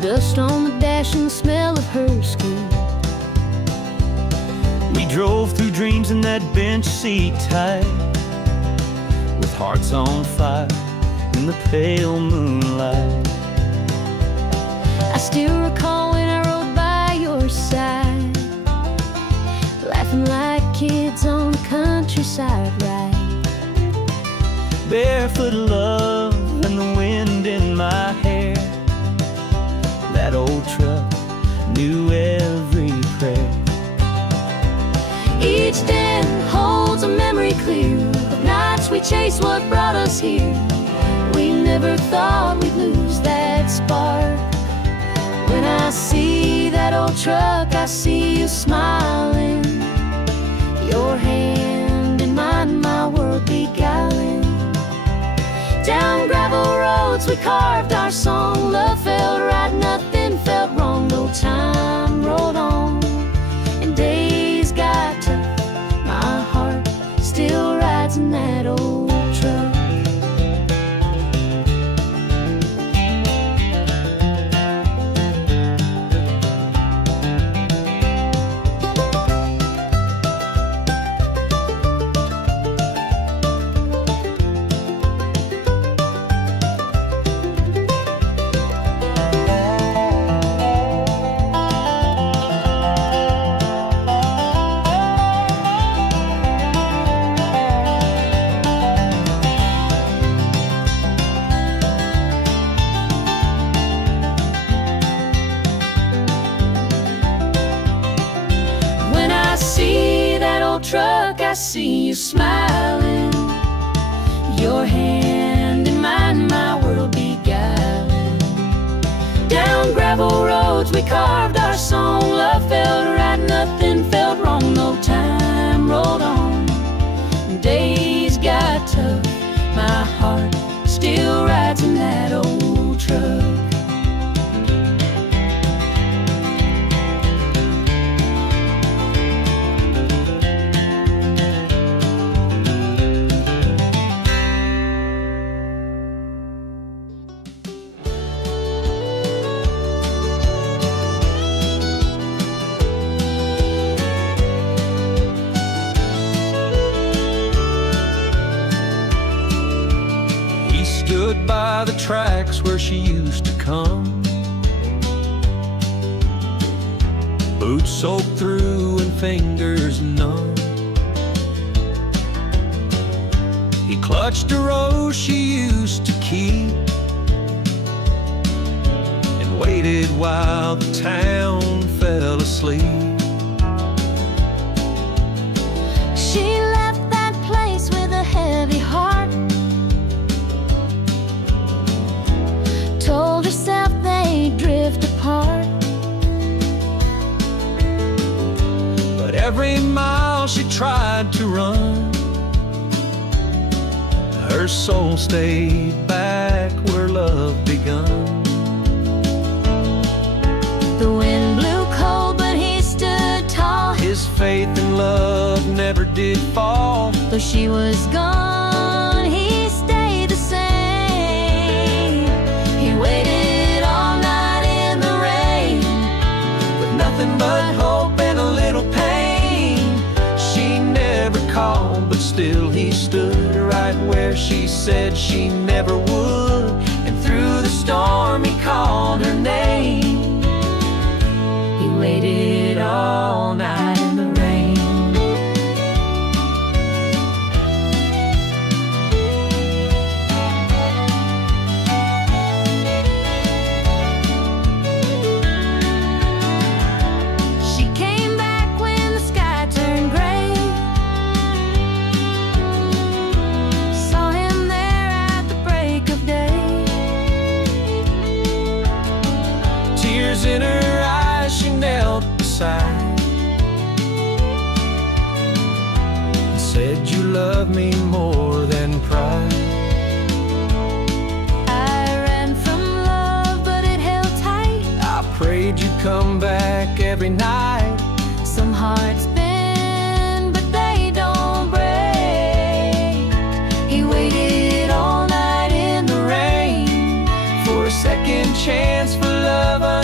dust on the dash and the smell of her skin. We drove through dreams in that bench seat tight, with hearts on fire in the pale moonlight. I still recall when I rode by your side, laughing like kids on the countryside ride. Barefoot love and the wind in my hair. That old truck knew every prayer. Each den holds a memory clear of nights we chased what brought us here. We never thought we'd lose that spark. When I see that old truck, I see you smiling, your hand in mine, my world beguiling. Down gravel roads we carved our song. Love felt right, nothing felt wrong. No time rolled on and days got tough. My heart still rides in that old truck. Truck, I see you smiling, your hand in mine, my world beguiling. Down gravel roads we carved our song. Love felt right, nothing felt wrong. No time rolled on and days got tough. My heart still rides in that old truck. Stood by the tracks where she used to come, boots soaked through and fingers numb. He clutched a rose she used to keep and waited while the town fell asleep. She left that place with a heavy heart, told herself they'd drift apart. But every mile she tried to run, her soul stayed back where love begun. The wind blew cold, but he stood tall. His faith in love never did fall. Though she was gone, he stayed the same. He waited all night in the rain, With nothing but hope and a little pain. She never called, but still he stood right where she said she never would. And through the storm he called her name. he waited all night in the rain. She came back when the sky turned gray, saw him there at the break of day. Tears in her eyes, she knelt beside and said, "You love me more than pride." I ran from love, but it held tight. I prayed you'd come back every night. Some hearts bend, but they don't break. He waited all night in the rain For a second chance for love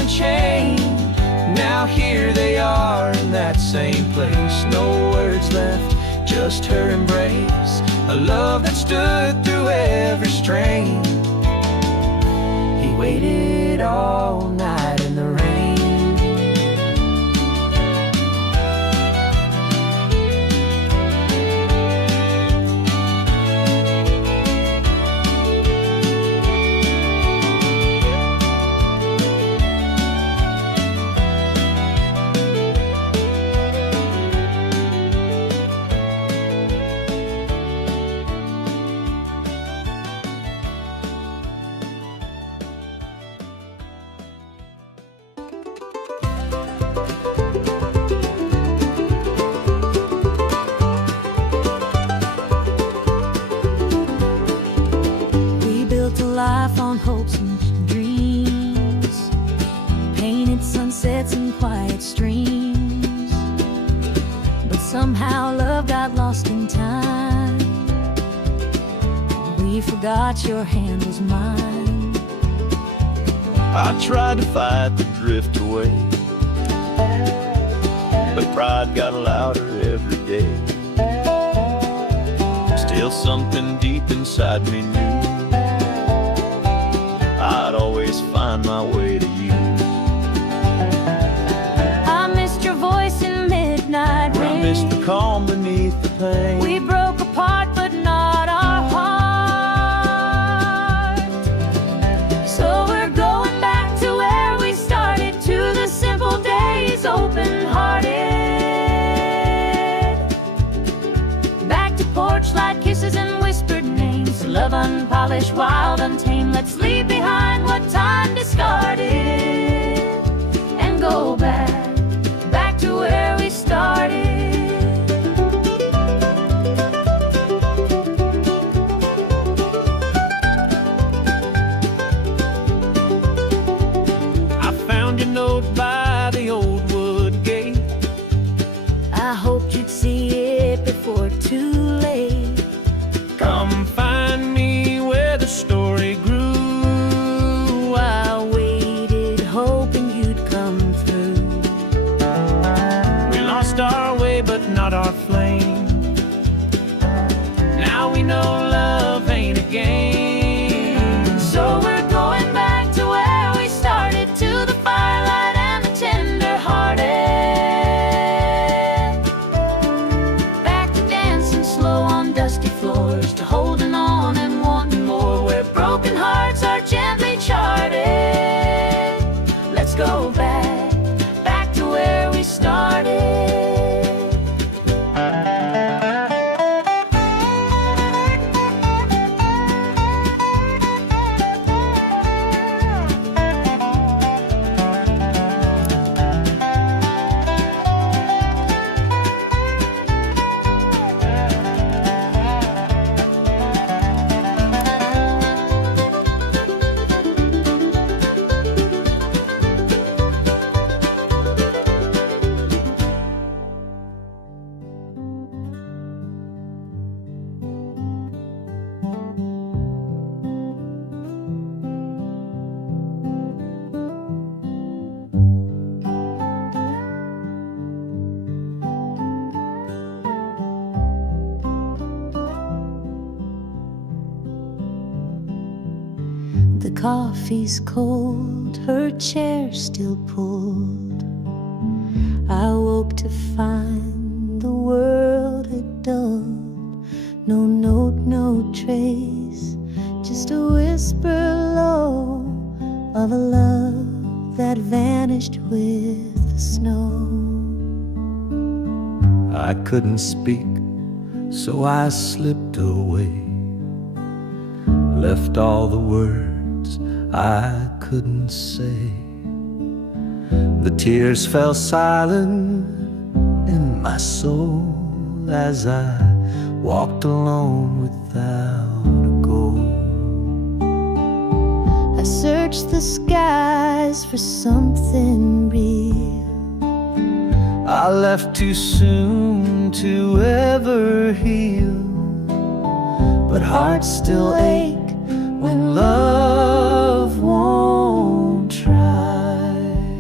and chain. Now here they are in that same place. No words left, just her embrace. A love that stood through every strain. He waited all night in the rain. Life on hopes and dreams, painted sunsets and quiet streams. But somehow love got lost in time. We forgot your hand was mine. I tried to fight the drift away, but pride got louder every day. Still something deep inside me knew I'd always find my way to you. I missed your voice in midnight rain. I missed the calm beneath the pain. We broke apart but not our heart. So we're going back to where we started, to the simple days, open-hearted. Back to porch light kisses and whispered names. Love unpolished, wild, untamed. Let's leave behind what time discarded and go back to where we started. I found your note by the old wood gate. I hoped you'd see it before too late. Come find me where the story grew. I waited, hoping you'd come through. We lost our way, but not our flame. Now we know love ain't a game. So we're going back to where we started, to the firelight and the tender-hearted. Back to dancing slow on dusty floors, to holding on and wanting more, where broken hearts are gently charted. Let's go back to where we started. The coffee's cold, her chair still pulled. I woke to find the world had dulled. No note, no trace, just a whisper low of a love that vanished with the snow. I couldn't speak, so I slipped away, left all the words I couldn't say. The tears fell silent in my soul as I walked alone without a goal. I searched the skies for something real. I left too soon to ever heal, but hearts still ache when love won't try.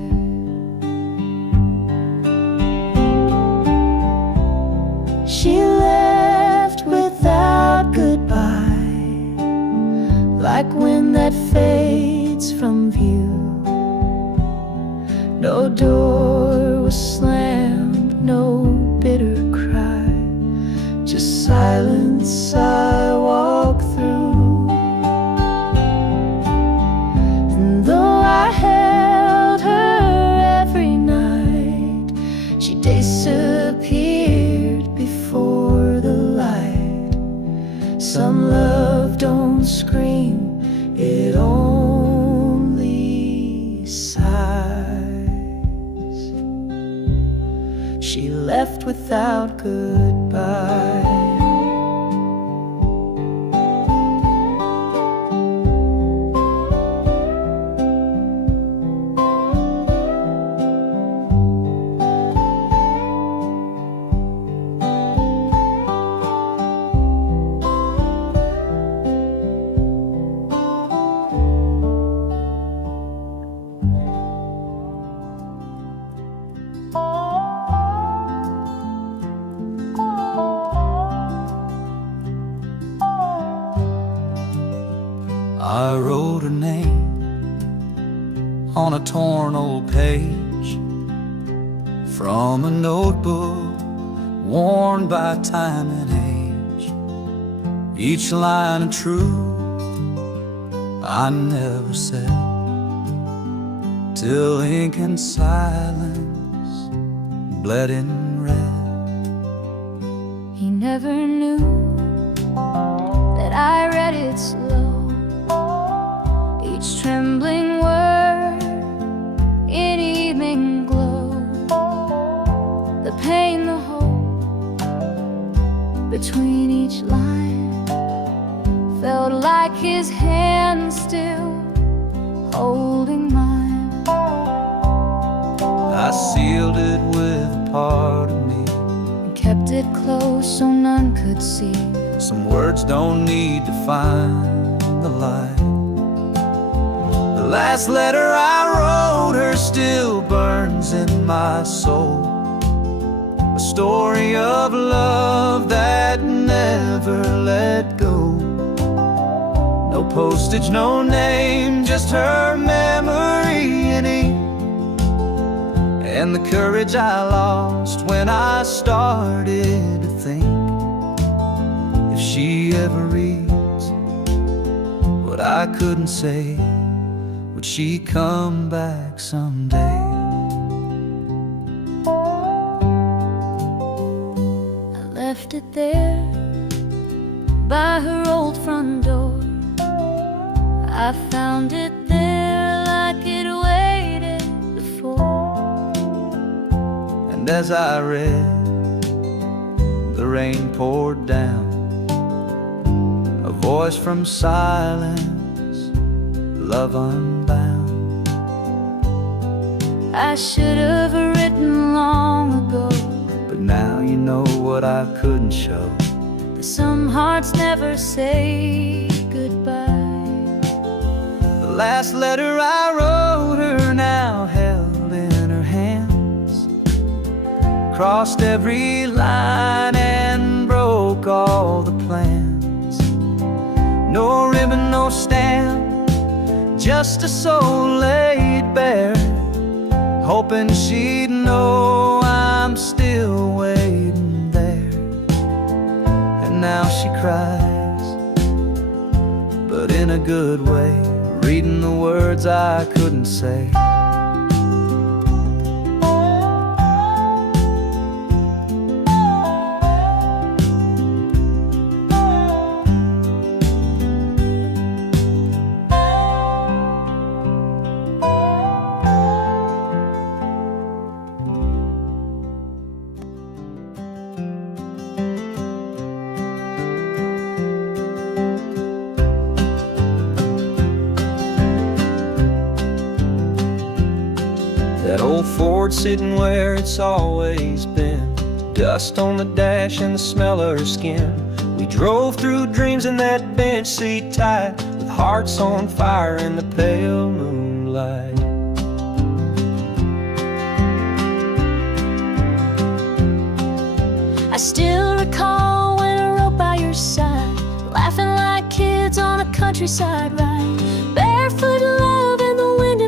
you. No door was slammed, no bitter cry, just silence I walk through. And though I held her every night, she disappeared before the light. Some love don't scream, it only sighs. She left without goodbye. I wrote her name on a torn old page from a notebook worn by time and age. Each line of truth I never said, till ink and silence bled in red. He never knew that I read it slow, each trembling word in evening glow. The pain, the hope between each line felt like his hand still holding mine. I sealed it with a part of me, And kept it close so none could see. some words don't need to find the light. The last letter I wrote her still burns in my soul, a story of love that never let go. No postage, no name, just her memory in ink, and the courage I lost when I started to think, if she ever reads what I couldn't say, would she come back someday? I left it there by her old front door. I found it there like it waited before. And as I read, the rain poured down, a voice from silence, love unbound. I should have written long ago, But now you know what I couldn't show. that some hearts never say goodbye. The last letter I wrote her now held in her hands, crossed every line and broke all the plans. No ribbon, no stamp, just a soul laid bare, hoping she'd know I'm still waiting there. And now she cries, but in a good way, reading the words I couldn't say. That old Ford sitting where it's always been, dust on the dash and the smell of her skin. We drove through dreams in that bench seat tight, with hearts on fire in the pale moonlight. I still recall when I rode by your side, laughing like kids on a countryside ride, barefoot love in the wind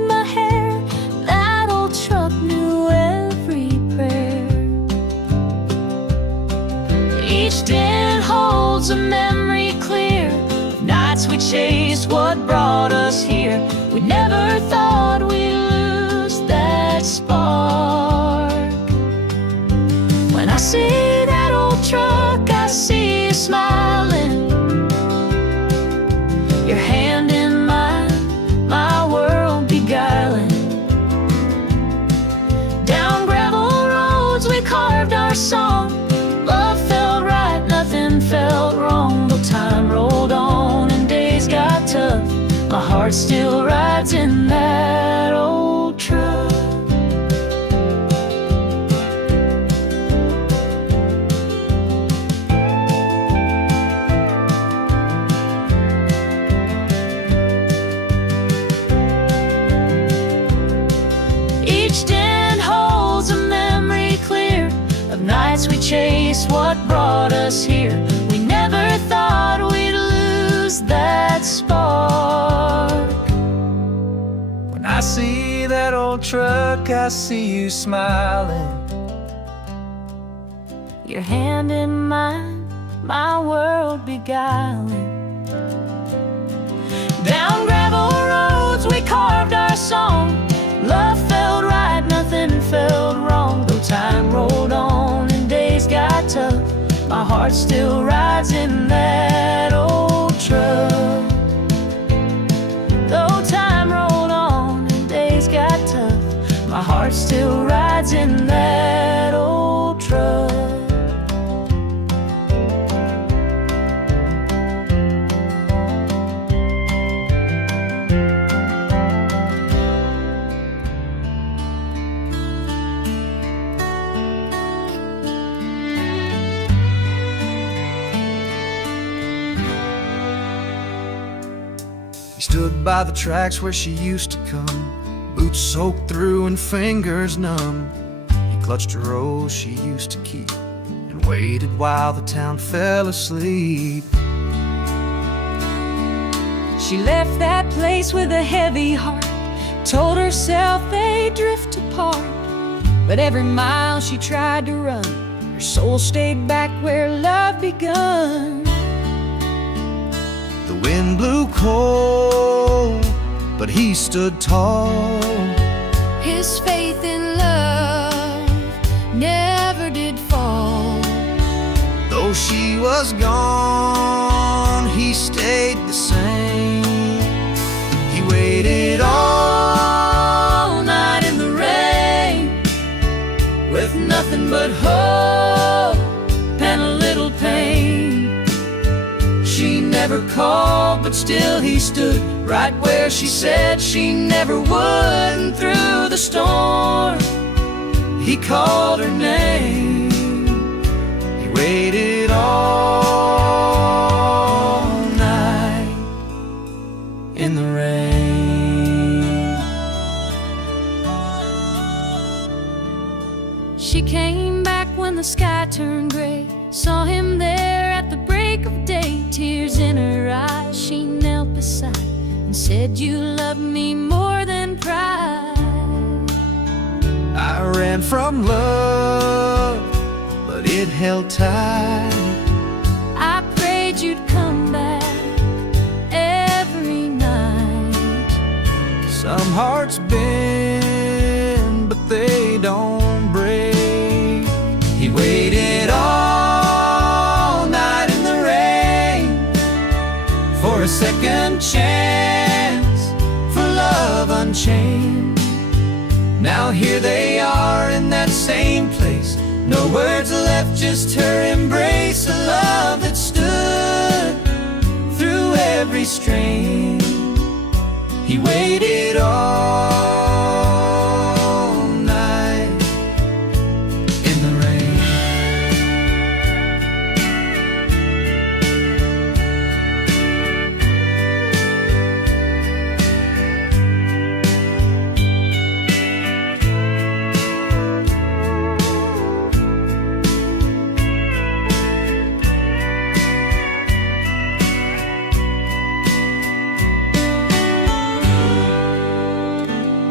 never thought we'd lose that spark. When I see that old truck, I see you smiling, your hand in mine, my world beguiling. Down gravel roads we carved our song. Love felt right, nothing felt wrong. Though time rolled on and days got tough, my heart still rides in that old truck. Each den holds a memory clear of nights we chased what brought us here. We never thought we'd lose that spark. When I see that old truck, I see you smiling, Your hand in mine, my world beguiling. Down gravel roads we carved our song. Love felt right, nothing felt wrong. Though time rolled on and days got tough, my heart still rides in that old truck. Though time rolled on and days got tough, my heart still rides in that old truck. He stood by the tracks where she used to come, boots soaked through and fingers numb. He clutched a rose she used to keep and waited while the town fell asleep. She left that place with a heavy heart, told herself they'd drift apart. But every mile she tried to run, her soul stayed back where love begun. The wind blew cold, but he stood tall. His faith in love never did fall. Though she was gone, he stayed the same. He waited all night in the rain, With nothing but hope and a little pain. she never called, but still he stood right where she said she never would. And through the storm, he called her name. He waited all night in the rain. She came back when the sky turned gray, saw him there at the break of day. Tears in her eyes, she knelt beside and said, "You love me more than pride." I ran from love, but it held tight. I prayed you'd come back every night. Some hearts bend, but they don't break. He waited all night in the rain for a second chance, for love unchained. Now here they are in that same place, no words left, just her embrace. A love that stood through every strain. He waited all night in the rain.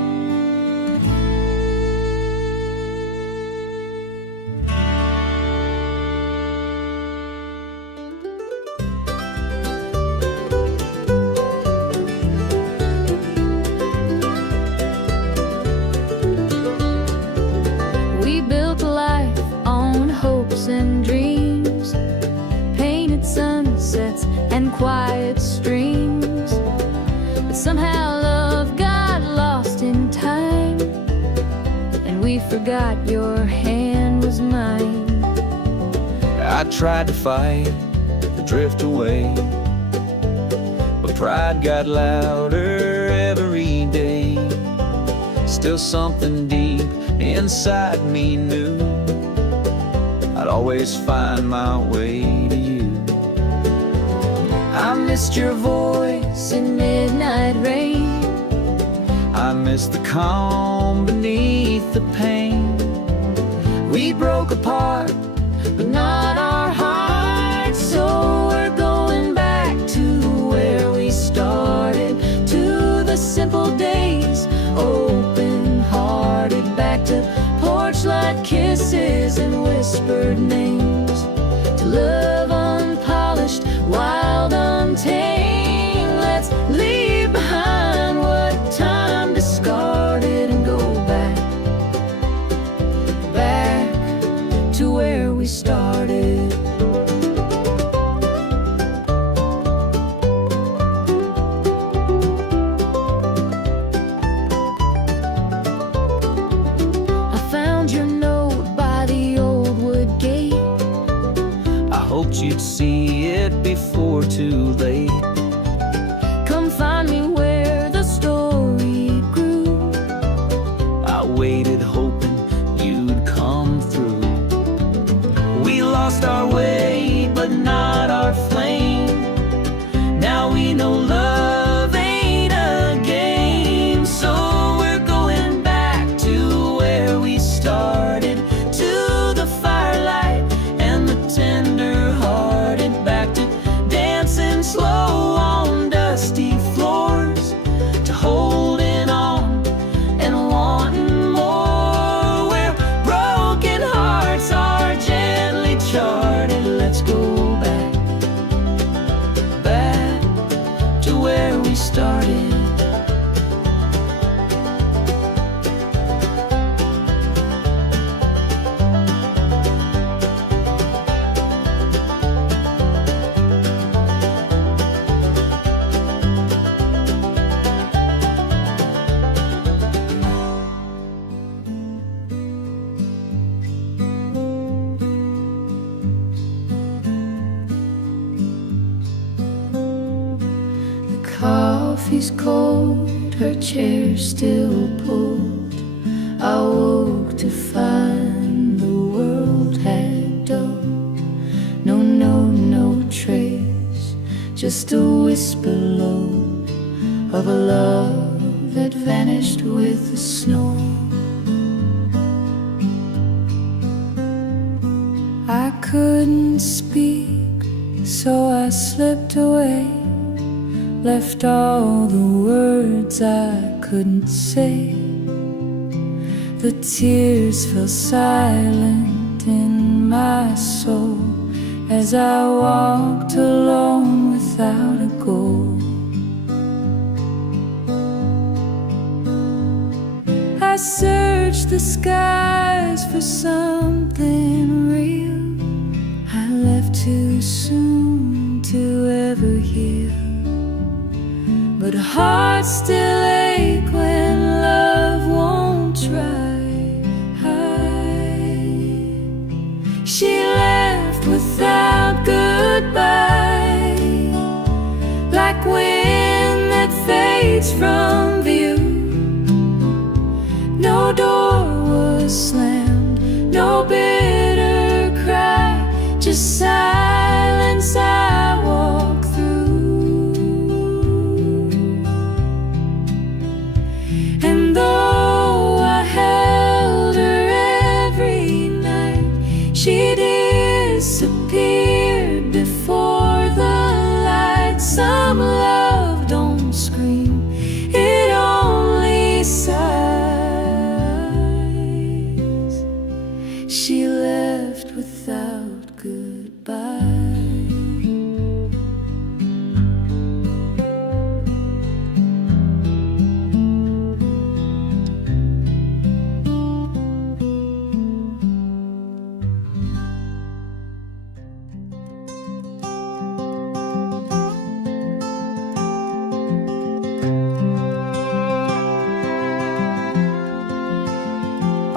quiet streams. But somehow love got lost in time, and we forgot your hand was mine. I tried to fight, to drift away, but pride got louder every day. Still something deep inside me knew I'd always find my way to you. I missed your voice In midnight rain, I missed the calm beneath the pain. We broke apart, but not our hearts. So we're going back to where we started, to the simple days, open-hearted, back to porch light kisses and whispered names, to love unpolished, wild, untamed. Let's leave behind what time discarded and go back, back to where we started. I found your note by the old wood gate. I hoped you'd see it before too late. Come find me where the story grew. I waited hoping you'd come through. We lost our way, but not our flame. Now we know love ain't a game. So we're going back to where we started, to the firelight and the tender-hearted, back to dancing slow on dusty floors, to holding on and wanting more, where broken hearts are gently charted. Let's go back, back to where we started. Coffee's cold, her chair still pulled. I woke to find the world had dulled. No note, no trace, just a whisper low of a love that vanished with the snow. I couldn't speak, so I slipped away, left all the words I couldn't say. The tears fell silent in my soul as I walked alone without a goal. I searched the skies for something real. I left too soon to ever heal, but hearts still ache when love won't try. She left without goodbye, like wind that fades from view. No door was slammed, no bitter cry, just silence I walk through. And though I held her every night, she disappeared before the light. Some love don't scream, it only sighs.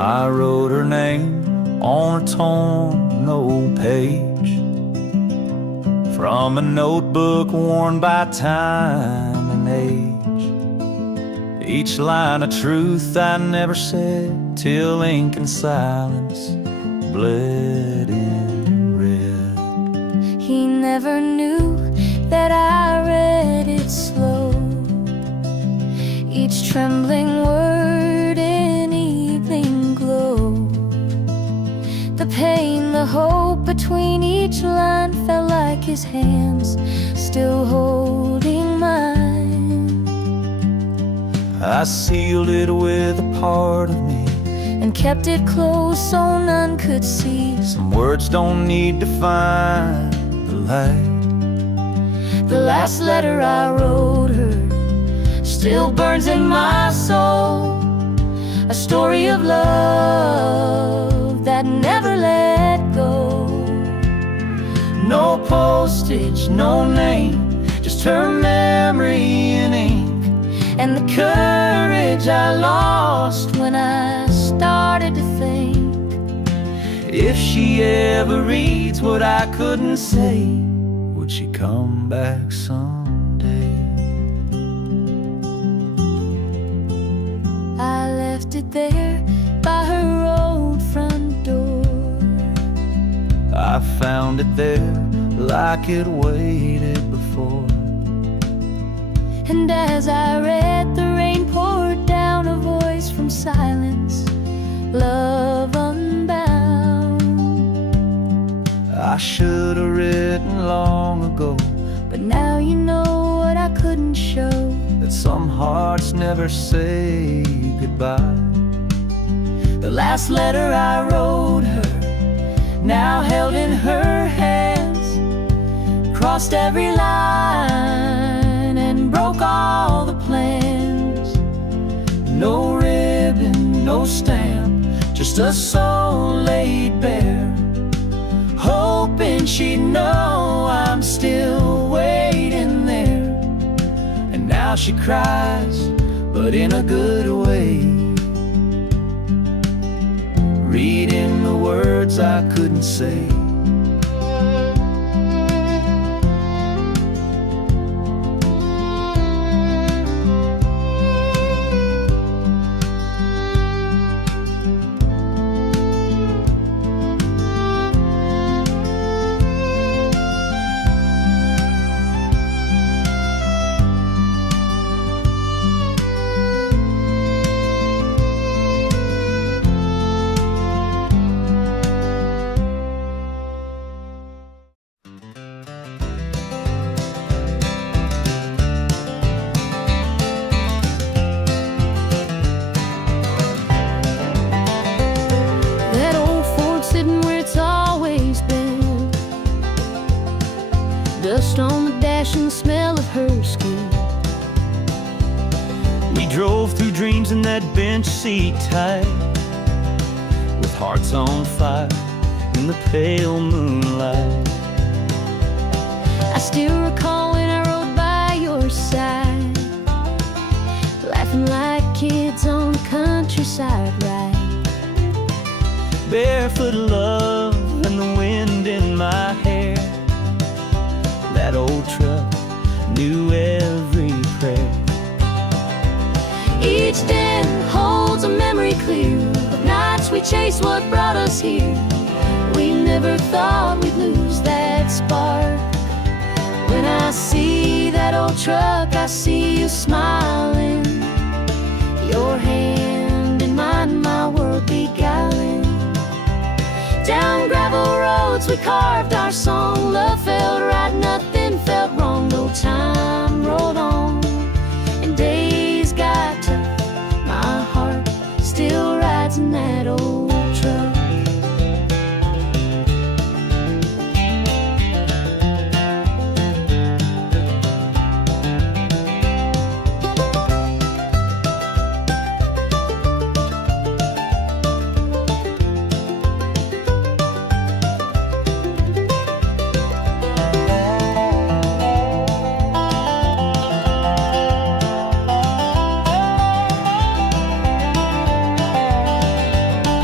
I wrote her name on a torn old page from a notebook worn by time and age. Each line a truth I never said till ink and silence bled in red. He never knew that I read it slow, each trembling word in evening glow. The pain, the hope between each line felt like his hands still holding mine. I sealed it with a part of me and kept it close so none could see. Some words don't need to find the light. The last letter I wrote her still burns in my soul, a story of love that never let go. No postage, no name, just her memory in ink, and the courage I lost when I started to think, if she ever reads what I couldn't say, would she come back someday? I left it there by her old front door. I found it there like it waited before. And as I read, the rain poured down, a voice from silence, love unbound. I should have written long ago, but now you know what I couldn't show, that some hearts never say goodbye. The last letter I wrote her, now held in her hands, crossed every line and broke all the plans. No ribbon, no stamp, just a soul laid bare, hoping she'd know I'm still waiting there. And now she cries, but in a good way, reading the words I couldn't say. Dust on the dash and the smell of her skin. We drove through dreams in that bench seat tight, with hearts on fire in the pale moonlight. I still recall when I rode by your side, laughing like kids on the countryside ride. Barefoot love and the wind in my hair. That old truck knew every prayer. Each den holds a memory clear of nights we chased what brought us here. We never thought we'd lose that spark. When I see that old truck, I see you smiling, your hand in mine, my world beguiling. Down gravel roads we carved our song. Love felt right, nothing felt wrong. No time rolled on and days got tough. My heart still rides in that old truck.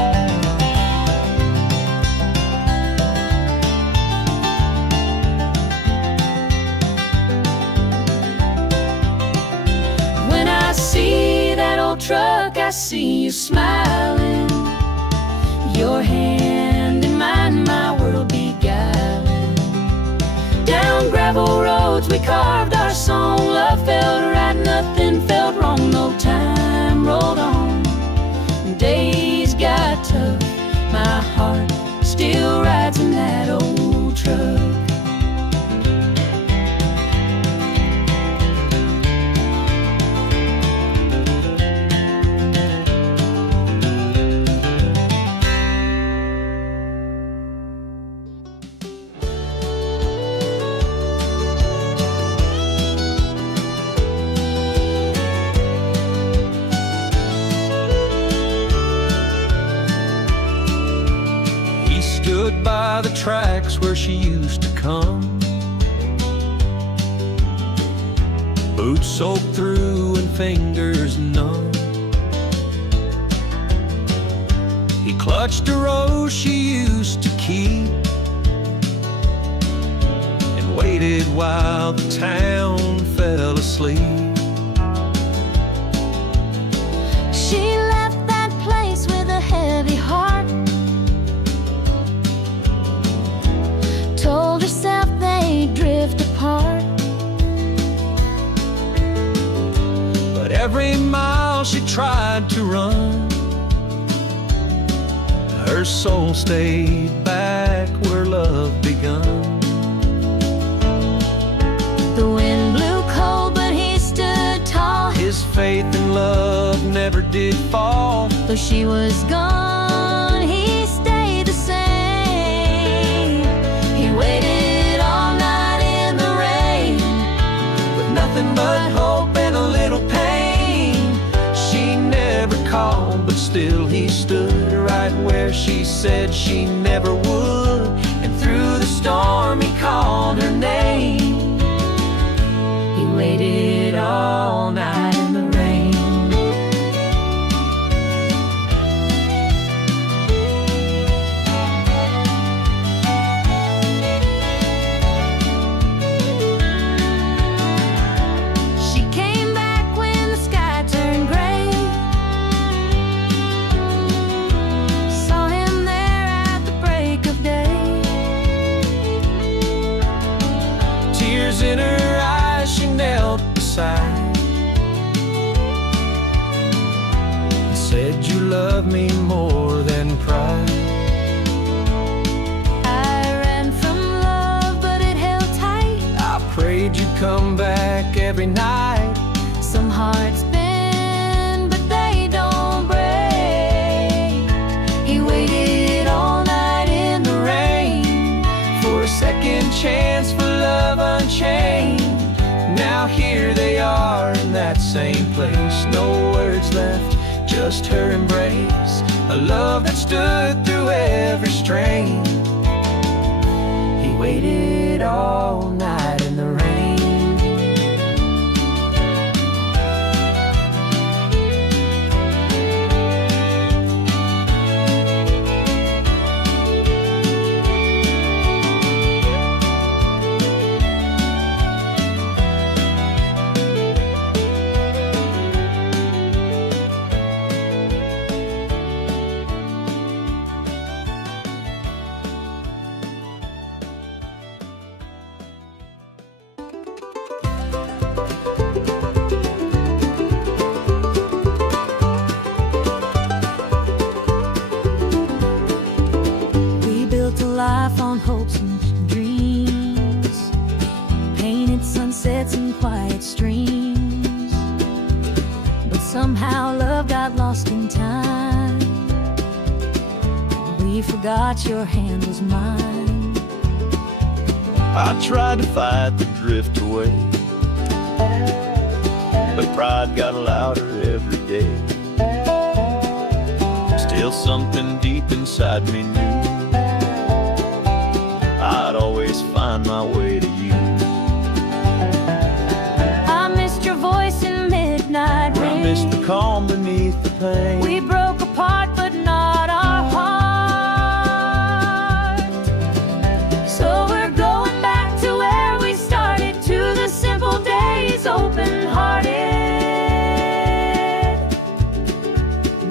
see you smiling, your hand in mine, my world beguiling. Down gravel roads we carved our song, love felt right, nothing felt wrong, no time rolled on. Days got tough, my heart still rides in that old truck. Stood by the tracks where she used to come, boots soaked through and fingers numb. He clutched a rose she used to keep and waited while the town fell asleep. She left that place with a heavy heart, told herself they'd drift apart. But every mile she tried to run, her soul stayed back where love begun. The wind blew cold, but he stood tall. His faith in love never did fall. Though she was gone, he stayed the same. He waited all night in the rain, With nothing but hope and a little pain. She never called, but still he stood right where she said she never would. And through the storm he called her name. he waited all night in the rain. She came back when the sky turned gray, saw him there at the break of day. Tears in her eyes, she knelt beside and said, "You love me more than pride." I ran from love, but it held tight. I prayed you'd come back every night. Some hearts bend, but they don't break. He waited all night in the rain For a second chance for love unchained. Now here they are in that same place. No words left, just her embrace. A love that stood through every strain. He waited all night in the rain. We built a life on hopes and dreams, painted sunsets and quiet streams. But somehow love got lost in time. We forgot your hand was mine. I tried to fight the drift away, but pride got louder every day. Still something deep inside me knew I'd always find my way to you. I missed your voice in midnight I rain. missed the calm beneath the pain. We broke apart, but not our heart. So we're going back to where we started, to the simple days, open-hearted.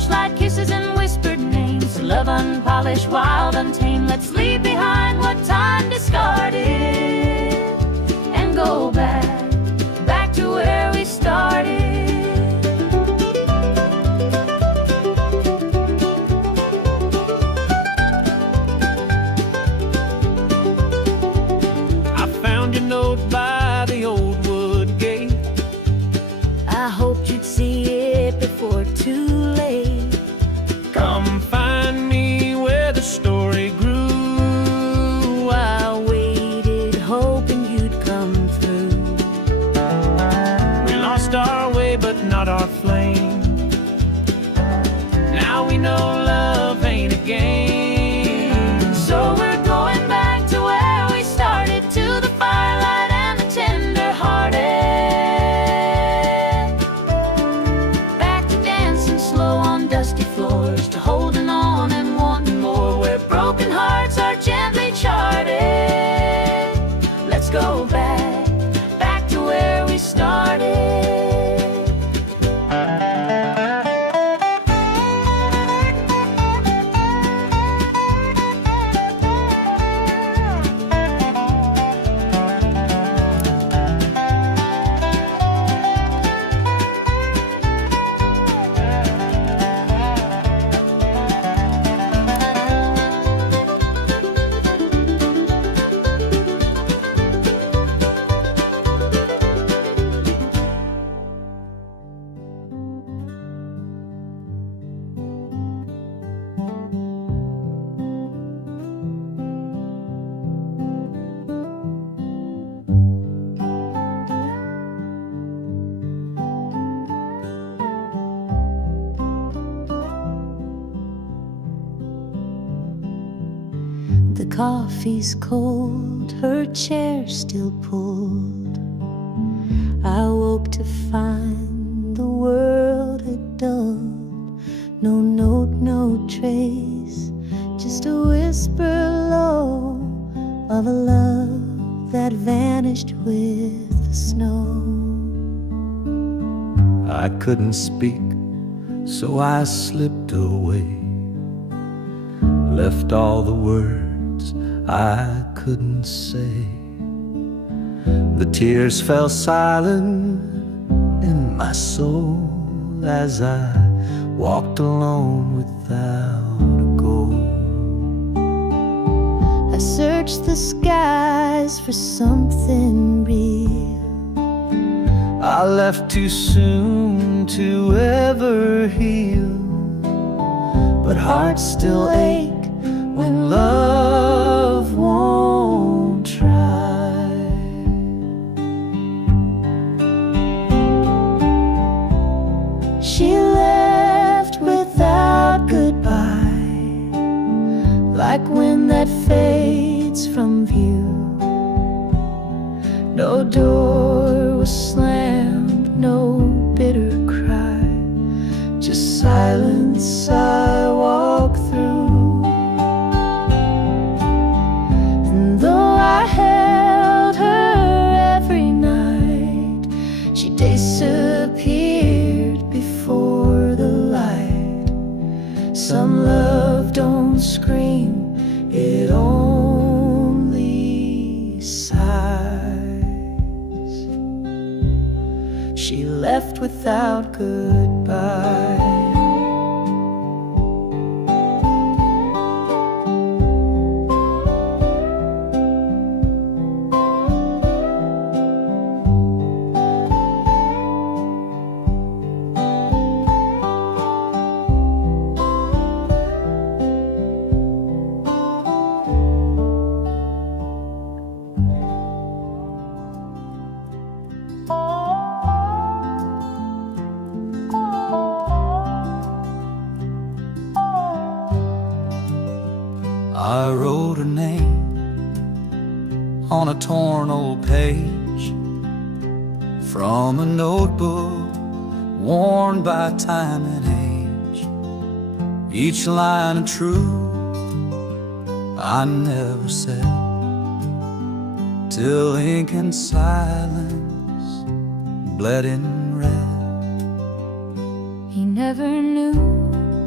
torchlight kisses and whispered names. Love unpolished, wild, untamed. Let's leave behind what time discarded and go back to where we started. I found your note by the old wood gate. I hoped you'd see it before too late. Come find me where the story grew. I waited, hoping you'd come through. We lost our way, but not our flame. Now we know love ain't a game. So we're going back to where we started, to the firelight and the tender-hearted. Back to dancing slow on dusty floors, to holding on and wanting more, where broken hearts are gently charted. Let's go back to where we started. The coffee's cold, her chair still pulled. I woke to find the world had dulled. No note, no trace, just a whisper low of a love that vanished with the snow. I couldn't speak, so I slipped away, left all the words I couldn't say. The tears fell silent in my soul as I walked alone without a goal. I searched the skies for something real. I left too soon to ever heal, but hearts still ache when love won't try. She left without goodbye, like wind that fades from view. No door was slammed, no bitter cry, just silence I walk through. And though I held her every night, she disappeared before the light. Some love don't scream, it only sighs. She left without goodbye. I wrote her name on a torn old page from a notebook worn by time and age. Each line of truth I never said, till ink and silence bled in red. He never knew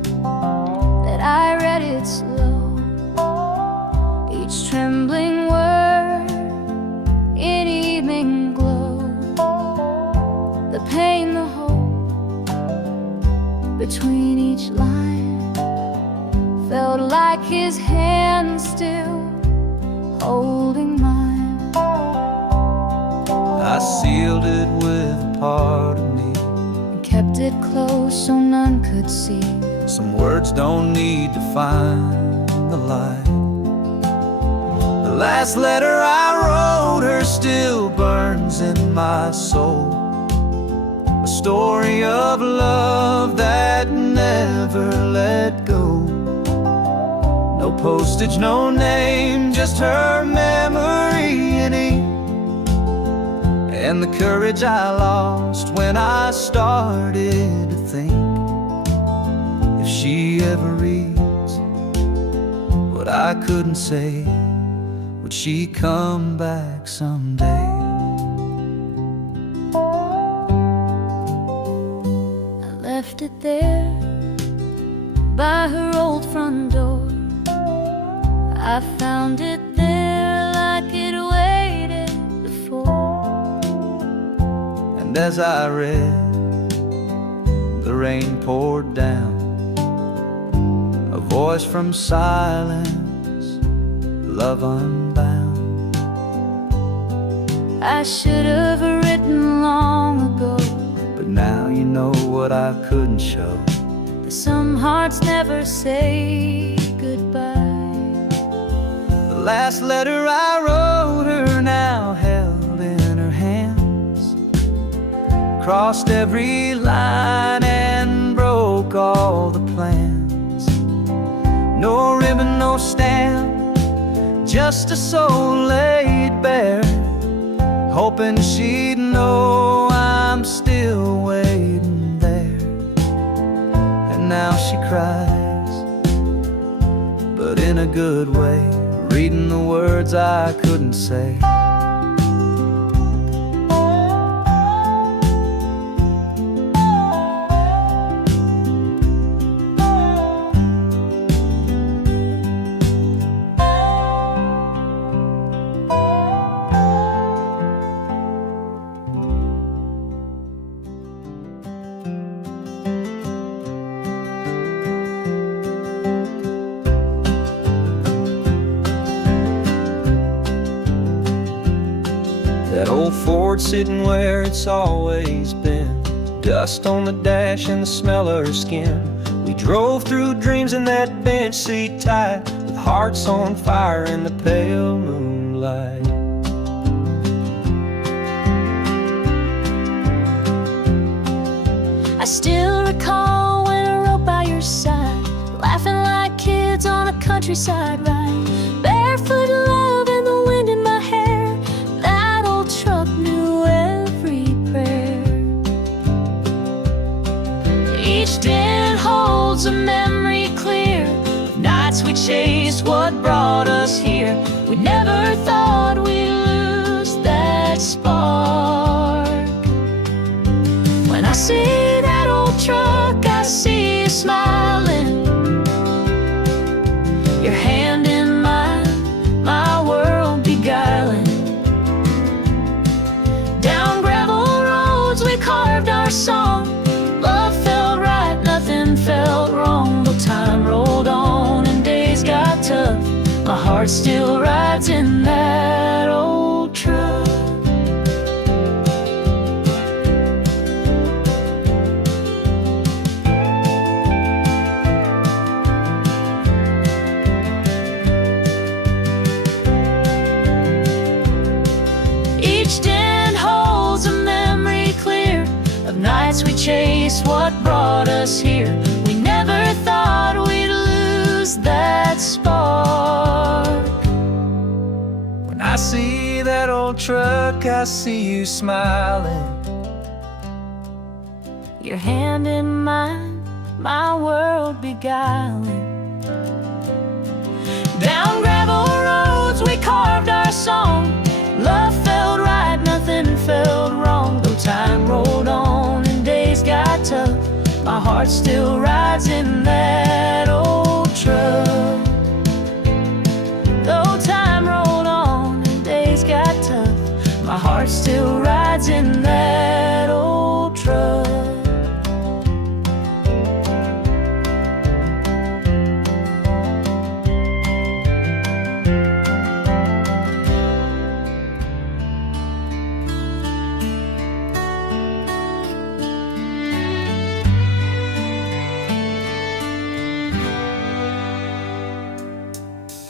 between each line. Felt like his hand still holding mine. I sealed it with a part of me And kept it close so none could see. Some words don't need to find the light. The last letter I wrote her still burns in my soul. A story of love that never let go. No postage, no name, just her memory in ink. And the courage I lost when I started to think, if she ever reads what I couldn't say, would she come back someday? I left it there by her old front door. I found it there like it waited before. And as I read, the rain poured down, a voice from silence, love unbound. I should have written long ago, But now you know what I couldn't show. that some hearts never say goodbye. The last letter I wrote her now held in her hands, crossed every line and broke all the plans. No ribbon, no stamp, just a soul laid bare, hoping she'd know I'm still waiting there. And now she cries, but in a good way, reading the words I couldn't say. That old Ford sitting where it's always been, dust on the dash and the smell of her skin. We drove through dreams in that bench seat tight, with hearts on fire in the pale moonlight. I still recall when I rode by your side, laughing like kids on a countryside ride. Barefoot love and the wind in my hair, that old truck knew every prayer. Each dent holds a memory clear, nights we chased what brought us here. We never thought we'd lose that spark. When I see that old truck, I see you smiling, your hand in mine, my world beguiling. Down gravel roads we carved our song, love felt right, nothing felt wrong. But time rolled on and days got tough, my heart still rides in that old truck. Each dent holds a memory clear of nights we chased what brought us here. We never thought we'd lose that spark. When I see that old truck, I see you smiling, Your hand in mine, my world beguiling. Down gravel roads we carved our song, love felt right, nothing felt wrong. Though time rolled on and days got tough, my heart still rides in that old truck. Though time rolled on and days got tough, my heart still rides in that old truck.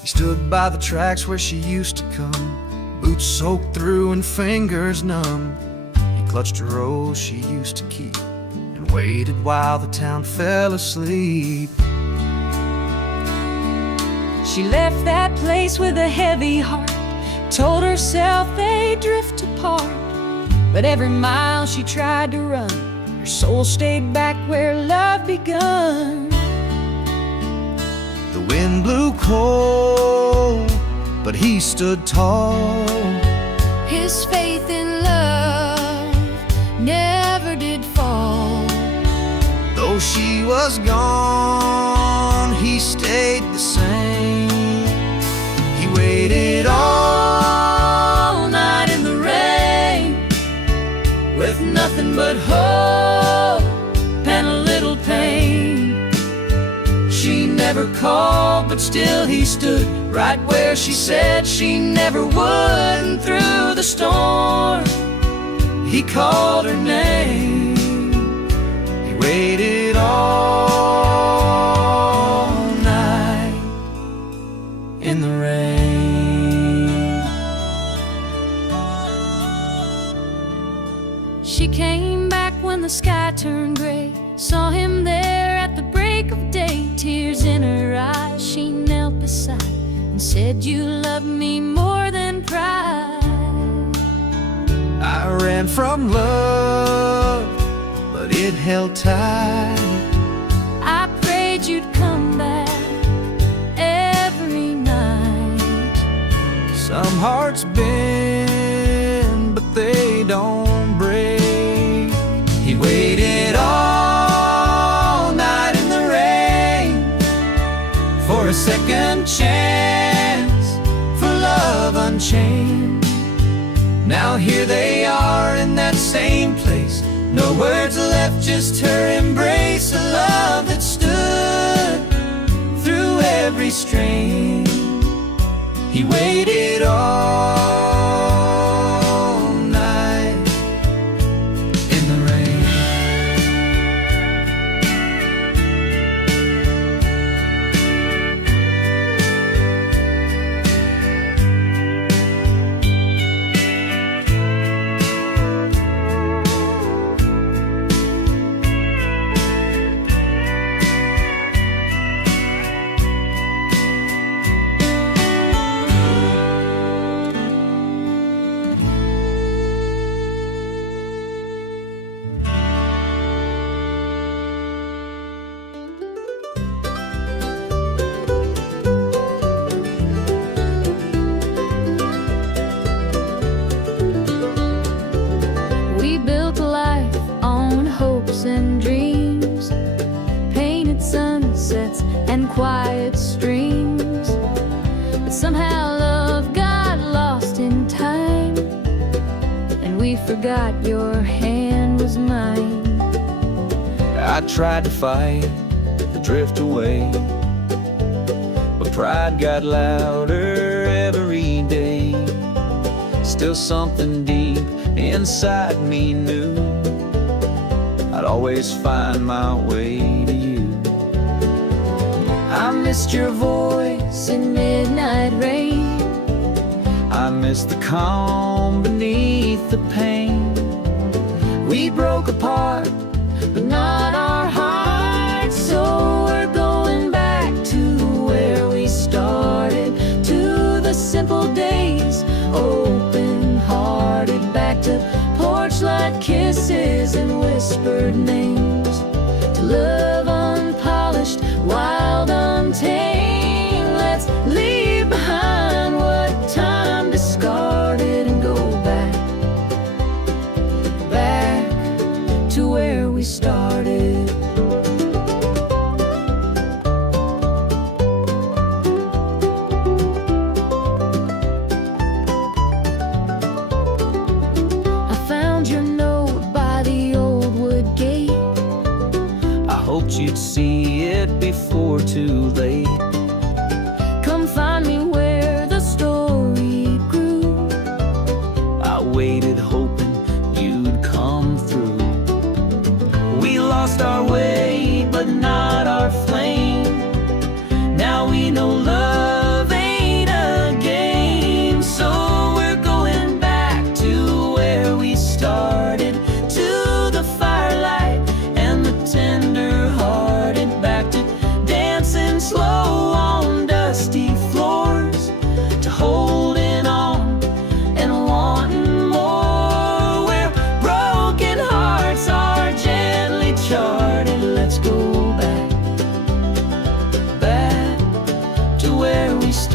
He stood by the tracks where she used to come, boots soaked through and fingers numb. He clutched a rose she used to keep and waited while the town fell asleep. She left that place with a heavy heart, told herself they'd drift apart. But every mile she tried to run, her soul stayed back where love begun. The wind blew cold, but he stood tall. His faith in love never did fall. Though she was gone, he stayed the same. He waited all night in the rain, With nothing but hope and a little pain. she never called, but still he stood right where she said she never would. And through the storm, he called her name. He waited all night in the rain. She came back when the sky turned gray, saw him there at the break of day. Tears in her eyes, she knelt beside and said, "You love me more than pride." I ran from love, but it held tight. I prayed you'd come back every night. Some hearts bend, but they don't break. He waited all night in the rain for a second chance, for love unchained. Now here they are in that same place, no words left, just her embrace. A love that stood through every strain. He waited all night in the rain. We built a life on hopes and dreams, painted sunsets and quiet streams. But somehow love got lost in time, and we forgot your hand was mine. I tried to fight the drift away, but pride got louder every day. Still something deep inside me knew I'd always find my way to you. I missed your voice in midnight rain. I missed the calm beneath the pain. We broke apart, but not our hearts. So we're going back to where we started, to the simple days, open-hearted, back to porch light kisses and whispered names, to love unpolished, wild, untamed. Let's leave behind what time discarded and go back to where we started. I found your note by the old wood gate. I hoped you'd see it before too late. Come find me where the story grew. I waited hoping you'd come through. We lost our way, but not our flame. Now we know love ain't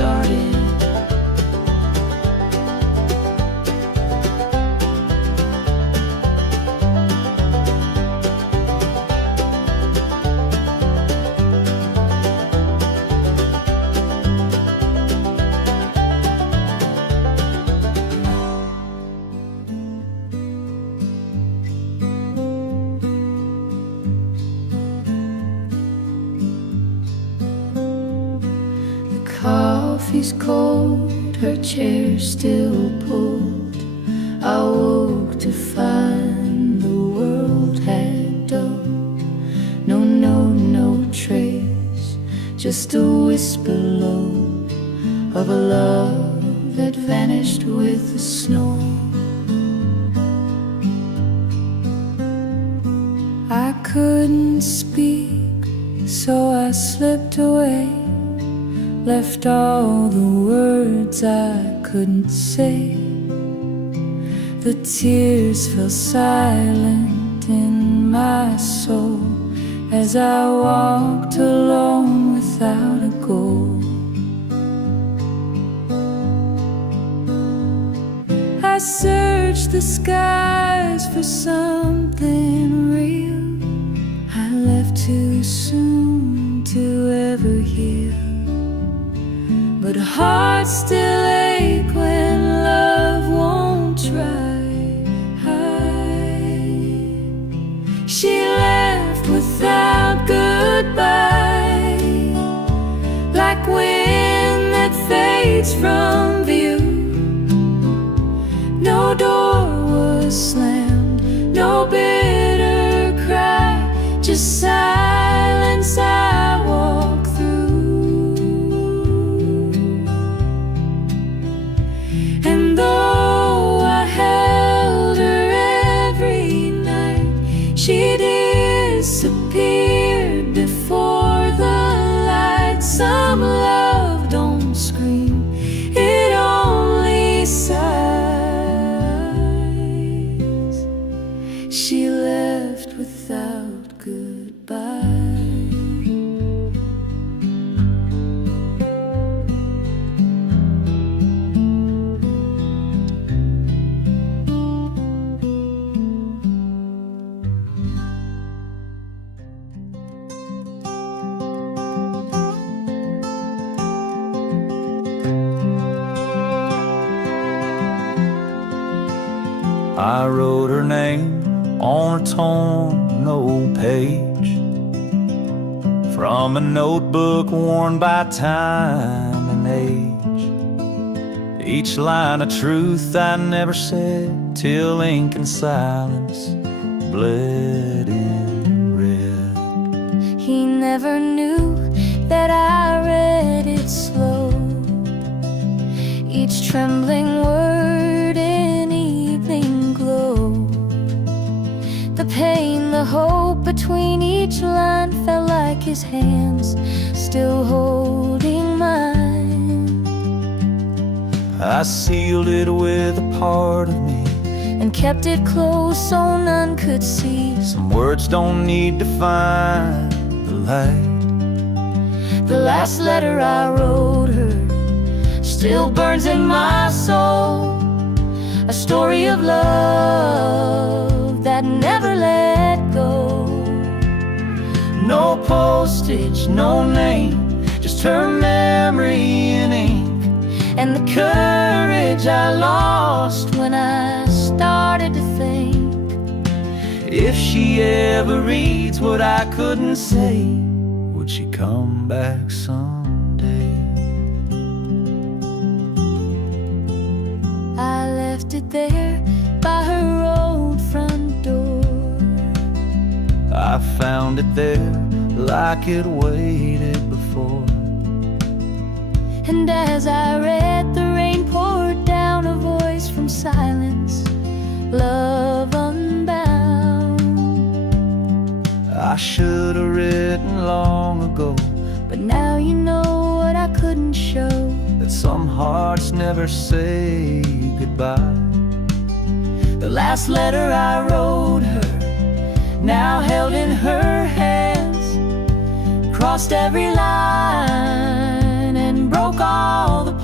started. Coffee's cold, her chair still pulled. I woke to find the world had dulled. No trace, just a whisper low of a love that vanished with the snow. I couldn't speak, so I slipped away, left all the words I couldn't say. The tears fell silent in my soul as I walked alone without a goal. I searched the skies for something real. I left too soon to ever heal, but hearts still ache when love won't try. She left without goodbye, like wind that fades from view. No door was slammed, no bitter cry, just silence I walk through. And though I held her every night, she disappeared before the light. Some love don't scream, it only sighs. She left without goodbye. I wrote her name on a torn old page from a notebook worn by time and age. Each line a truth I never said, till ink and silence bled in red. He never knew that I read it slow, each trembling word in evening glow. The pain, the hope between each line felt like his hands still holding mine. I sealed it with a part of me and kept it close so none could see. Some words don't need to find the light. The last letter I wrote her still burns in my soul, a story of love that never let go. No postage, no name, just her memory in ink, and the courage I lost when I started to think. If she ever reads what I couldn't say, would she come back someday? I left it there by her old front door. I found it there like it waited before. And as I read, the rain poured down, a voice from silence, love unbound. I should have written long ago, but now you know what I couldn't show, that some hearts never say goodbye. the last letter I wrote her, now held in her hands, crossed every line and broke all the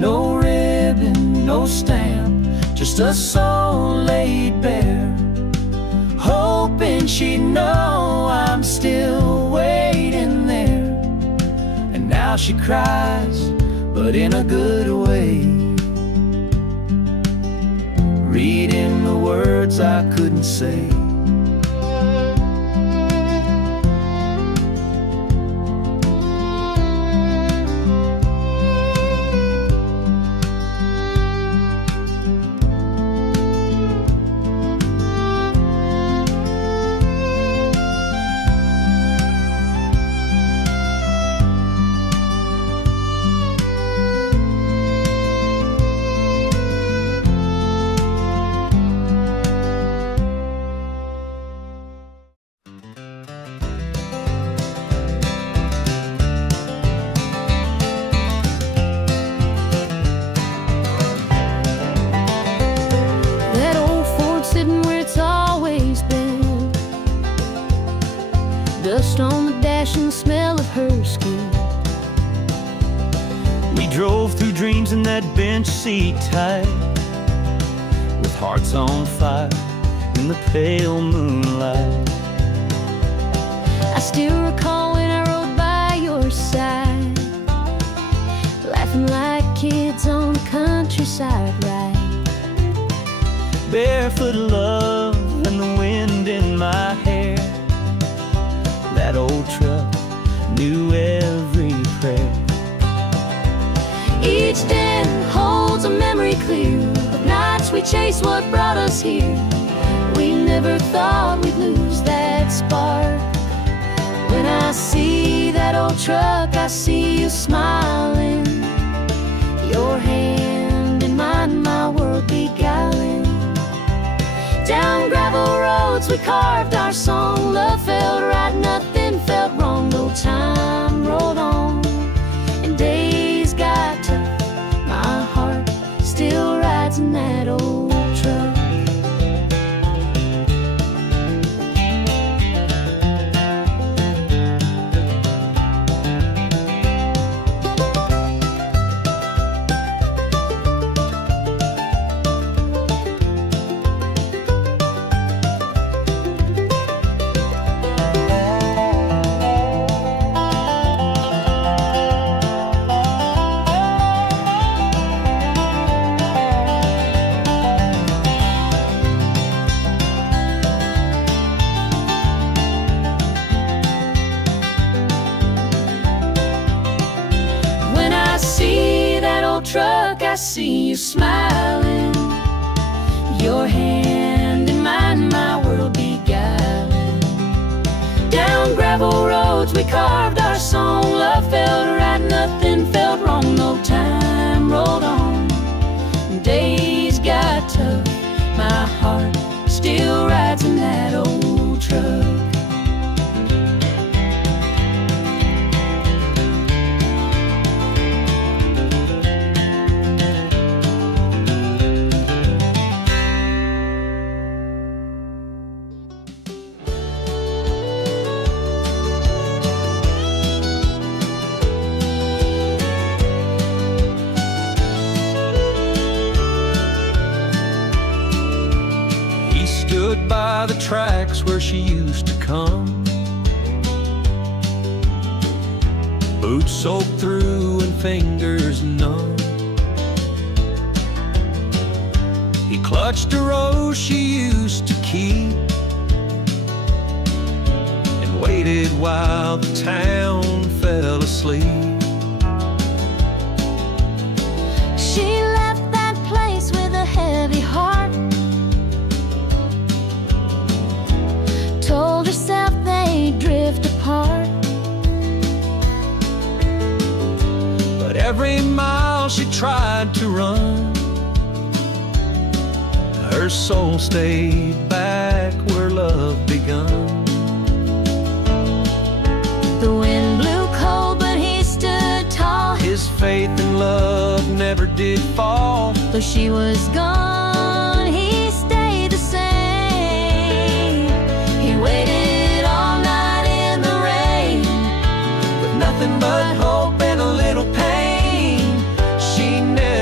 No ribbon, no stamp, just a soul laid bare, hoping she'd know I'm still waiting there. And now she cries, but in a good way, reading the words I couldn't say. That old Ford sitting where it's always been, dust on the dash and the smell of her skin. We drove through dreams in that bench seat tight, with hearts on fire in the pale moonlight. I still recall when I rode by your side, laughing like kids on the countryside ride. Barefoot love and the wind in my hair. That old truck knew every prayer. Each day holds a memory clear of nights we chased what brought us here. We never thought we'd lose that spark. When I see that old truck, I see you smiling, your hand in mine, my world beguiling. Down gravel roads we carved our song. Love felt right, nothing felt wrong. No time rolled on and days got tough. My heart still rides in that old truck. Truck, I see you smiling, your hand in mine, my world beguiling. Down gravel roads we carved our song. Love felt right, nothing felt wrong. No time rolled on, days got tough. My heart still rides in that old truck. Stood by the tracks where she used to come, boots soaked through and fingers numb. He clutched a rose she used to keep and waited while the town fell asleep. She left that place with a heavy heart, told herself they'd drift apart. But every mile she tried to run, her soul stayed back where love begun. The wind blew cold, but he stood tall. His faith in love never did fall. Though she was gone, he stayed the same. He waited all night in the rain, with nothing but hope and a little pain. She never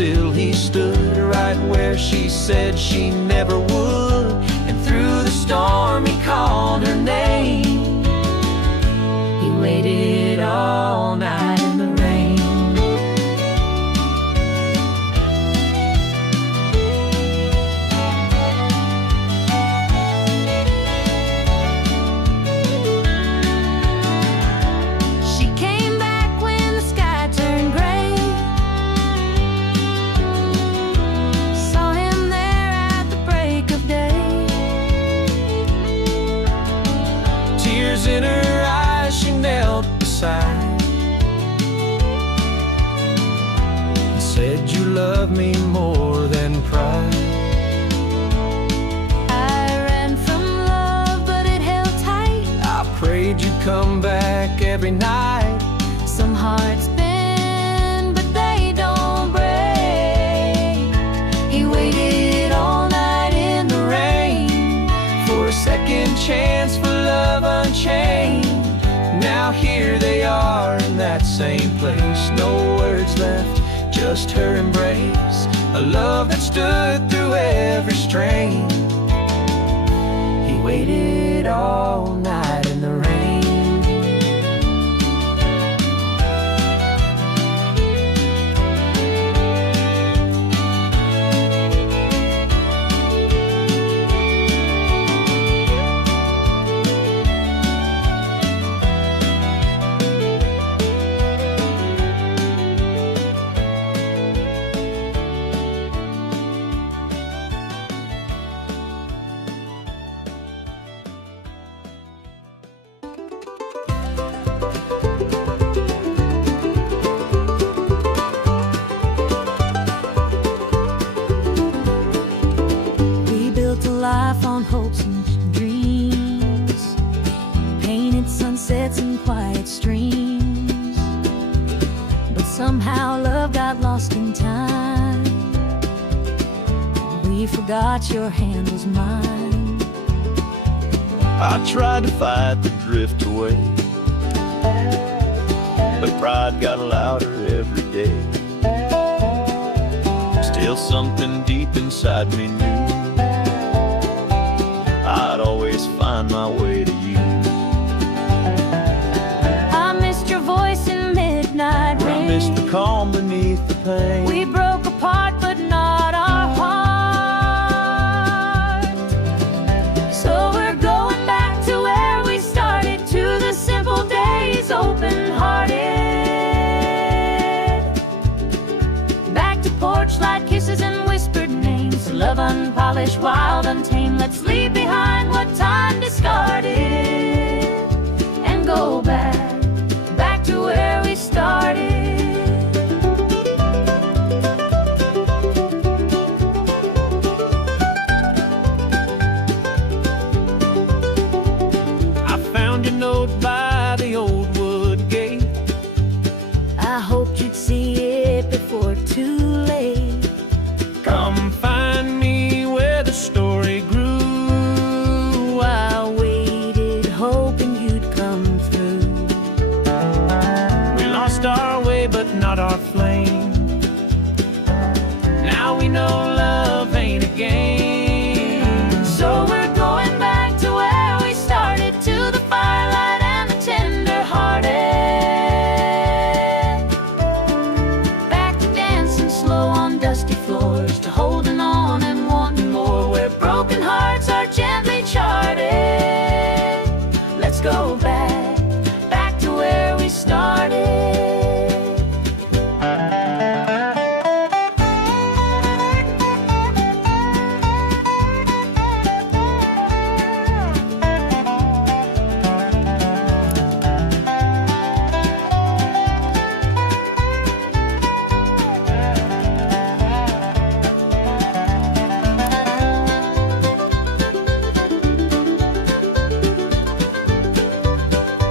still he stood right where she said she never would. And through the storm he called her name. He waited all night in the rain. She came back when the sky turned gray. Saw him there at the break of day. Tears in her eyes, she knelt beside and said, "You love me more than pride." I ran from love, but it held tight. I prayed you'd come back every night. Some hearts bend, but they don't break. He waited all night in the rain For a second chance for love unchained. Now here they are in that same place. No words left, just her embrace. A love that stood through every strain. He waited all night in the rain. Life on hopes and dreams, painted sunsets and quiet streams. But somehow love got lost in time. We forgot your hand was mine. I tried to fight the drift away, but pride got louder every day. Still something deep inside me knew I'd always find my way to you. I missed your voice in midnight rain. I missed the calm beneath the pain. We broke apart, but not our heart. So we're going back to where we started, to the simple days, open-hearted. Back to porch light kisses and whispered names. Love unpolished, wild, untamed. Let's leave behind what time discarded and go back to where we started. I found your note by the old wood gate. I hoped you'd see it before too late. Come find me where the story grew. I waited, hoping you'd come through. We lost our way, but not our flame. Now we know love ain't a game. So we're going back to where we started, to the firelight and the tender-hearted. Back to dancing slow on dusty floors, to holding on and wanting more, where broken hearts are gently charted. Let's go back to where we started.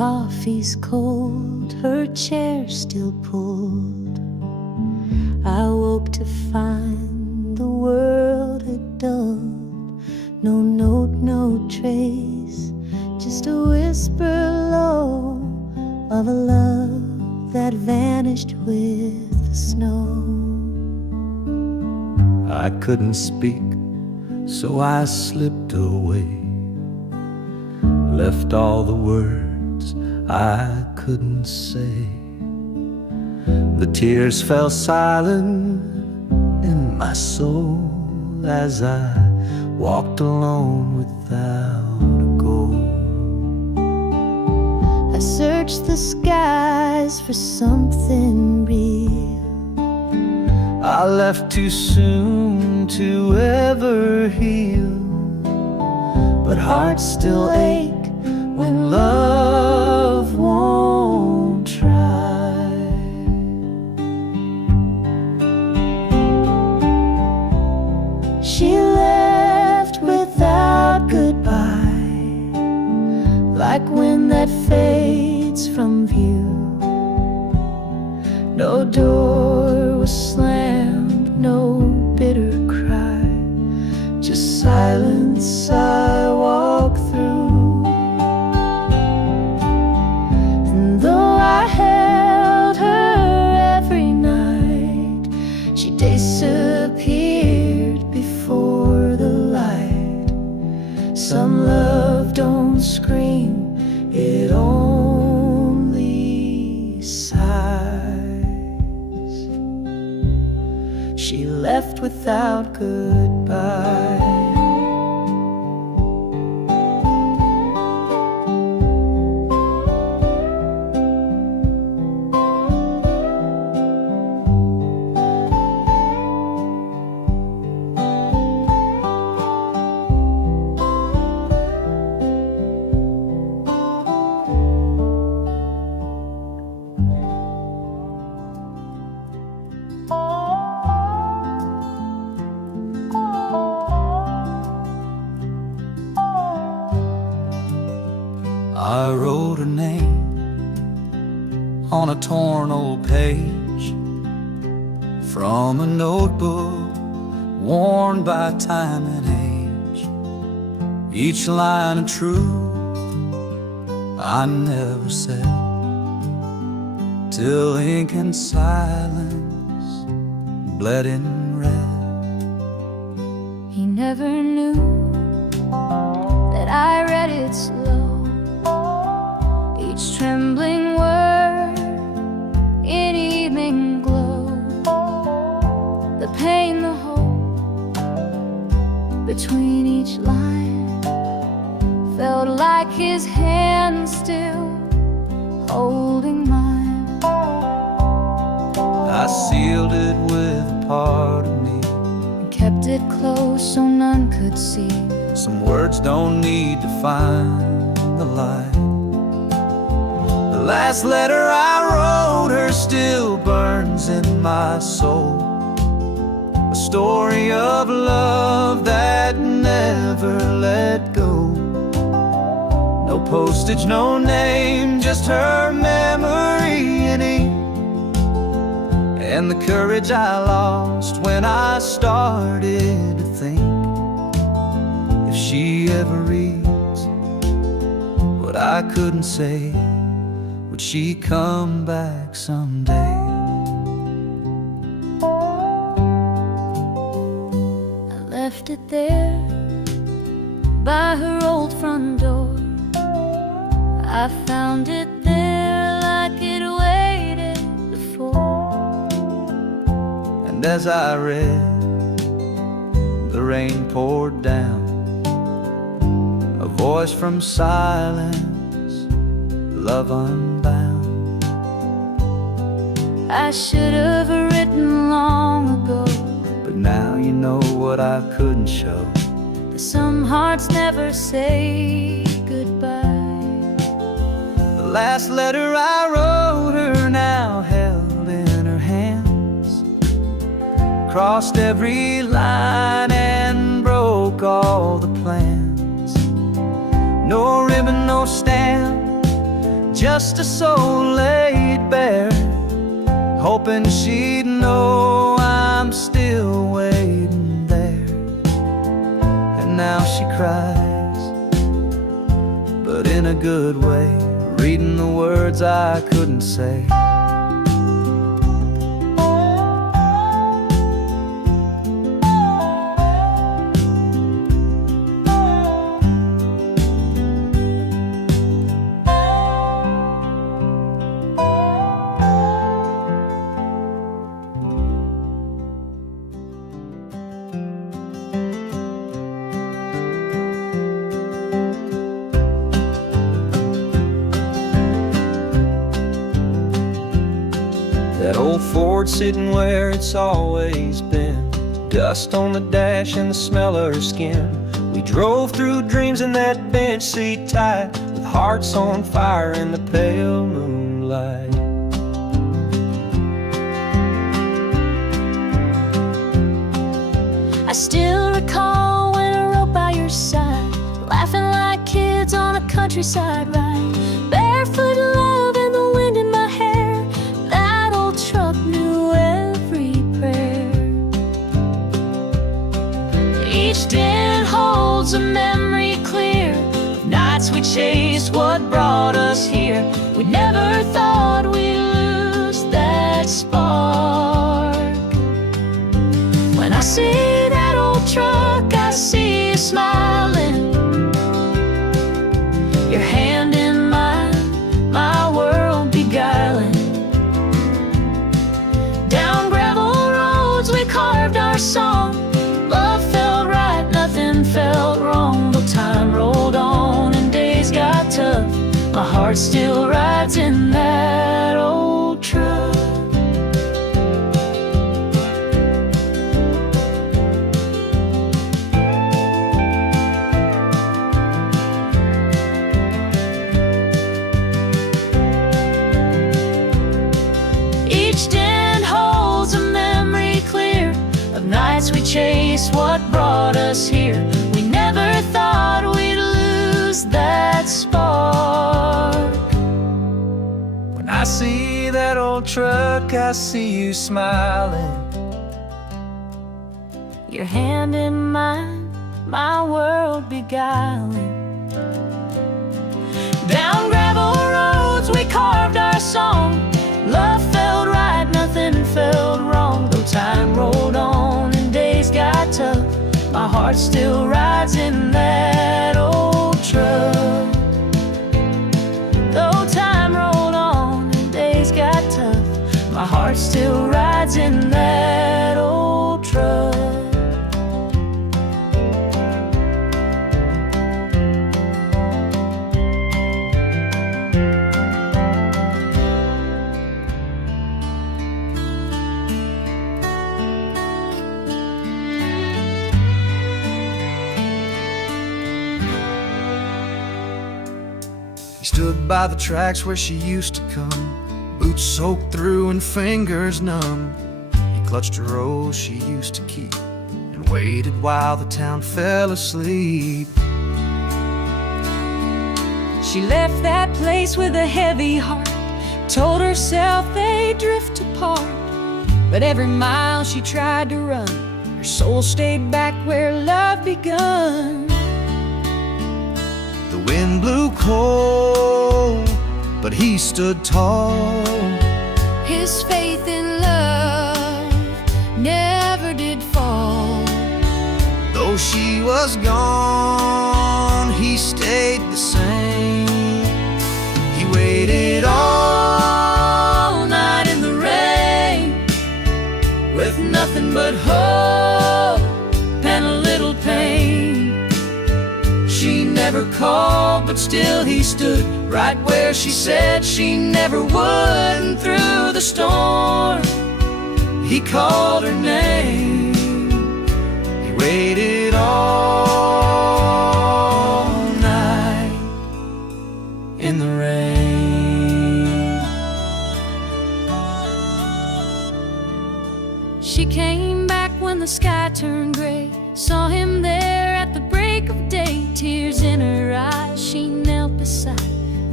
coffee's cold, her chair still pulled. I woke to find the world had dulled. No note, no trace, just a whisper low of a love that vanished with the snow. I couldn't speak, so I slipped away, left all the words I couldn't say. The tears fell silent in my soul as I walked alone without a goal. I searched the skies for something real. I left too soon to ever heal, but hearts still ache when love won't try. She left without goodbye, like wind that fades from view. No door was slammed, no bitter cry, just silence I walk through. And though I held her every night, she disappeared before the light. Some love don't scream, it only sighs. She left without goodbye. I wrote her name on a torn old page from a notebook worn by time and age. Each line of truth I never said, till ink and silence bled in red. He never knew that I read it slow, each trembling word in evening glow. The pain, the hope between each line felt like his hand still holding mine. I sealed it with a part of me, And kept it close so none could see. some words don't need to find the light. The last letter I wrote her still burns in my soul, a story of love that never let go. No postage, no name, just her memory in ink, and the courage I lost when I started to think, if she ever reads what I couldn't say, would she come back someday? I left it there by her old front door. I found it there like it waited before. And as I read, the rain poured down, a voice from silence, love unbound. I should have written long ago, But now you know what I couldn't show. that some hearts never say goodbye. The last letter I wrote her now held in her hands, crossed every line and broke all the plans. No ribbon, no stamp, just a soul laid bare, hoping she'd know I'm still waiting there. And now she cries, but in a good way, reading the words I couldn't say. That old Ford sitting where it's always been, dust on the dash and the smell of her skin. We drove through dreams in that bench seat tight, with hearts on fire in the pale moonlight. I still recall when I rode by your side, laughing like kids on a countryside ride, barefoot love and the wind in my hair. That old truck knew every prayer. Each dent holds a memory clear of nights we chased what brought us here. We never thought we'd lose that spark. When I see that old truck, I see you smiling, your hand in mine, my world beguiling. Down gravel roads we carved our song. Love felt right, nothing felt wrong. Though time rolled on and days got tough, my heart still rides in that old truck. Each dent holds a memory clear of nights we chased what brought us here. We never thought we'd lose that spark. When I see that old truck, I see you smiling, Your hand in mine, my world beguiling. Down gravel roads we carved our song. Love felt right, nothing felt wrong. Though time rolled on and days got tough, my heart still rides in that old truck. Though time rolled on and days got tough, my heart still rides in that old truck. He stood by the tracks where she used to come, boots soaked through and fingers numb. He clutched a rose she used to keep and waited while the town fell asleep. She left that place with a heavy heart, told herself they'd drift apart. But every mile she tried to run, her soul stayed back where love begun. The wind blew cold, but he stood tall. His faith in love never did fall. Though she was gone, he stayed the same. He waited all night in the rain, With nothing but hope and a little pain. She never called, but still he stood right where she said she never would. And through the storm, he called her name. he waited all Night in the rain. She came back when the sky turned gray, saw him there at the break of day. Tears in her eyes, she knelt beside and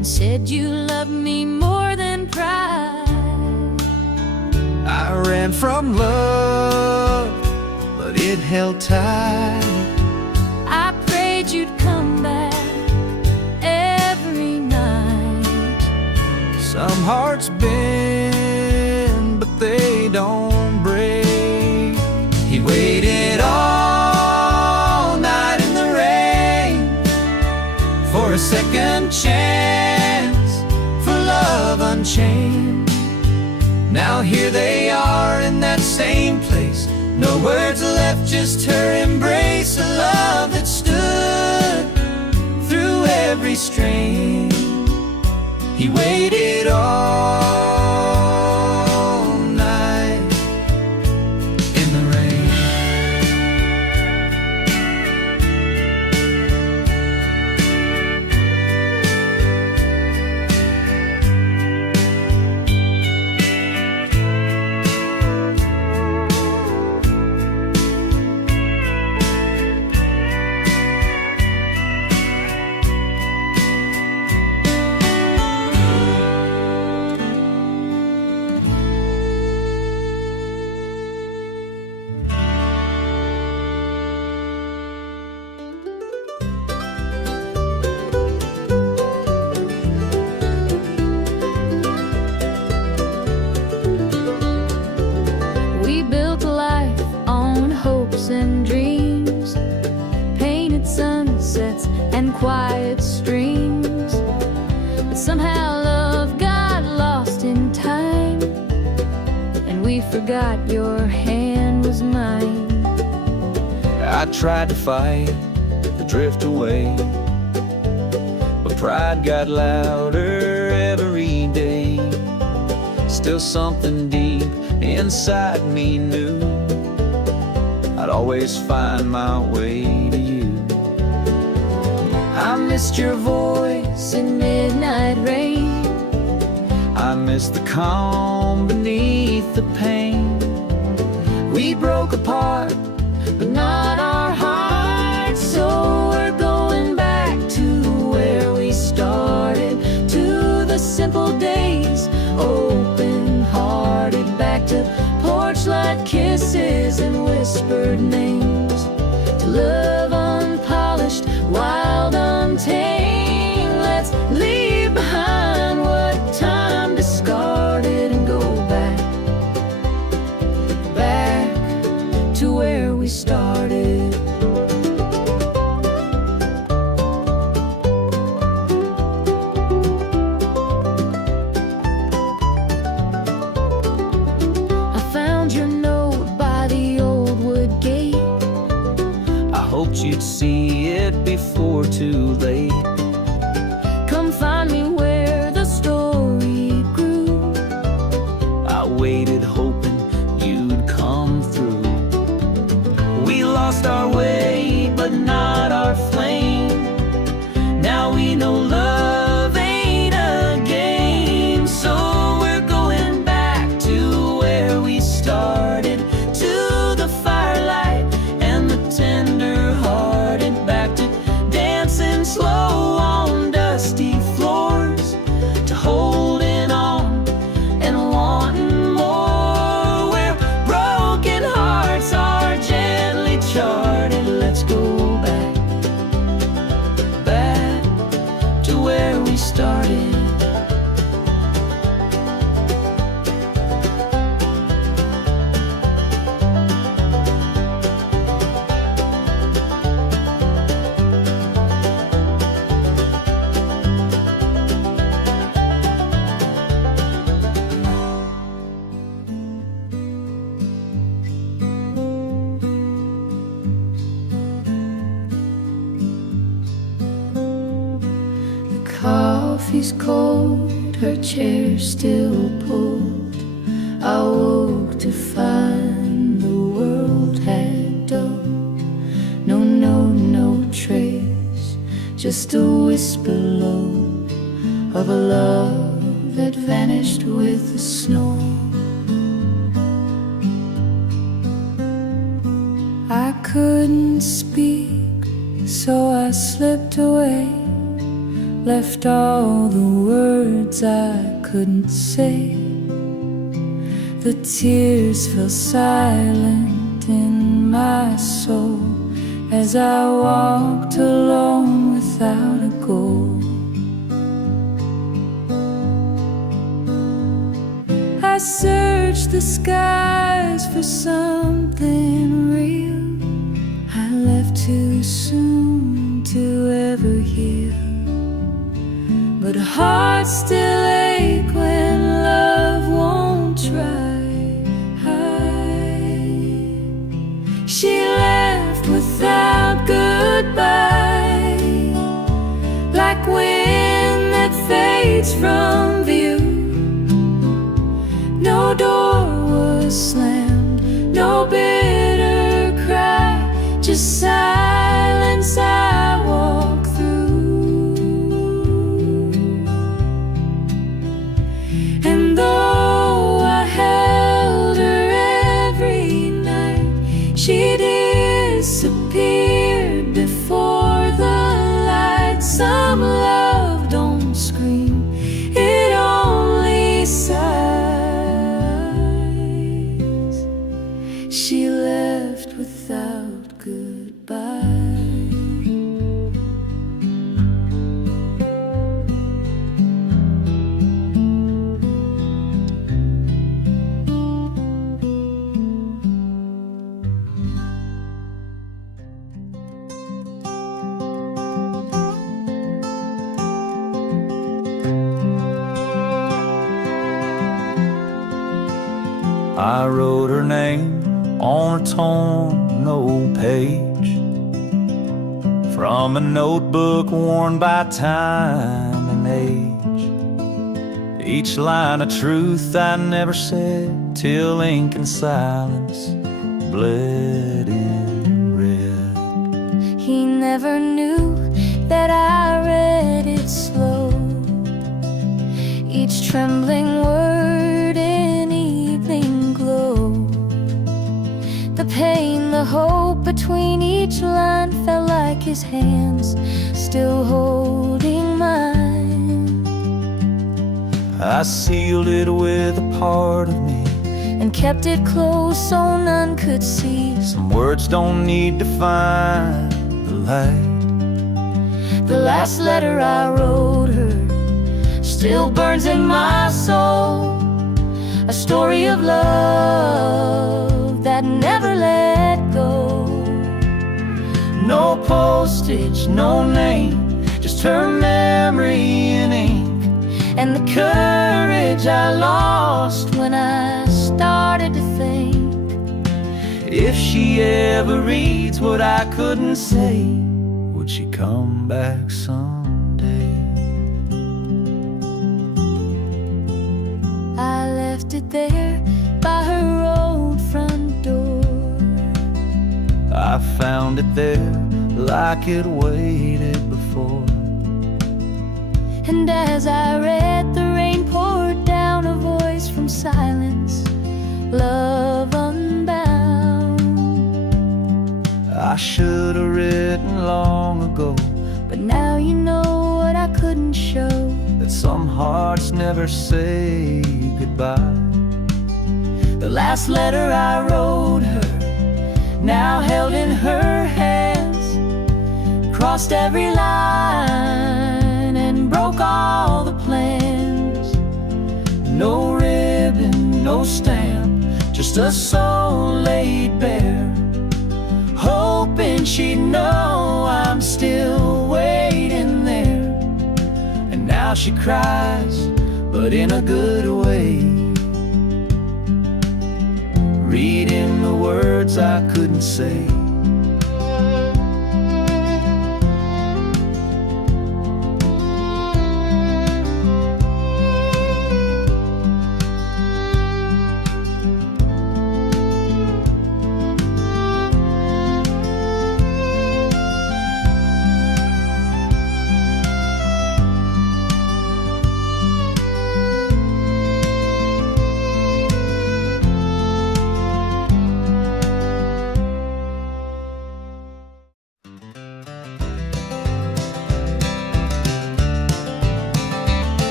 said you loved me more than pride. I ran from love, but it held tight. I prayed you'd come back every night. Some hearts bend, but they don't break. He waited all night in the rain for a second chance, for love unchained. Now here they are in that same place. No words left, just her embrace. A love that stood through every strain. He waited all night in the rain. We built a life on hopes and dreams, painted sunsets and quiet streams. But somehow love got lost in time, and we forgot your hand was mine. I tried to fight the drift away, but pride got louder every day. Still something deep inside me knew I'd always find my way to you. I missed your voice in midnight rain. I missed the calm beneath the pain. We broke apart, but not our hearts. So we're going back to where we started, to the simple days, open-hearted, back to porch light kisses and whispered names, to love unpolished, wild, untamed. Let's leave behind what time discarded and go back, back to where we started. I found your note by the old wood gate. I hoped you'd see it before too late. Come find me where the story grew. I waited hoping you'd come through. We lost our way, but not our flame. Now we know love ain't a game. So we're going back to where we started, to the firelight and the tender-hearted, back to dancing slow on dusty floors, to holding on and wanting more, where broken hearts are gently charted. Let's go back, back to where we started. The coffee's cold, her chair still pulled. I woke to find the world had dulled. No trace, just a whisper low of a love that vanished with the snow. I couldn't speak, so I slipped away, left all the words I couldn't say. The tears fell silent in my soul as I walked alone without a goal. I searched the skies for something real. I left too soon to ever heal, but hearts still ache when love won't try. She left without goodbye, like wind that fades from view. No door was slammed, no bitter cry, just silence I walk through. And though I held her every night, she disappeared before the light. Some love don't scream, it only sighs. She left without goodbye. I wrote her name on a torn old page from a notebook worn by time and age. Each line of truth I never said till ink and silence bled in red. He never knew that I read it slow, each trembling word in evening glow. The pain, the hope between each line felt like his hands still holding mine. I sealed it with a part of me and kept it close so none could see. Some words don't need to find the light. The last letter I wrote her still burns in my soul, a story of love that never let go. No postage, no name, just her memory in ink, and the courage I lost when I started to think. If she ever reads what I couldn't say, would she come back someday? I left it there by her old front door. I found it there like it waited before. And as I read, the rain poured down, a voice from silence, love unbound. I should have written long ago, but now you know what I couldn't show, that some hearts never say goodbye. the last letter I wrote her, now held in her hands, crossed every line and broke all the plans. No ribbon, no stamp, just a soul laid bare, hoping she'd know I'm still waiting there. And now she cries, but in a good way, reading the words I couldn't say.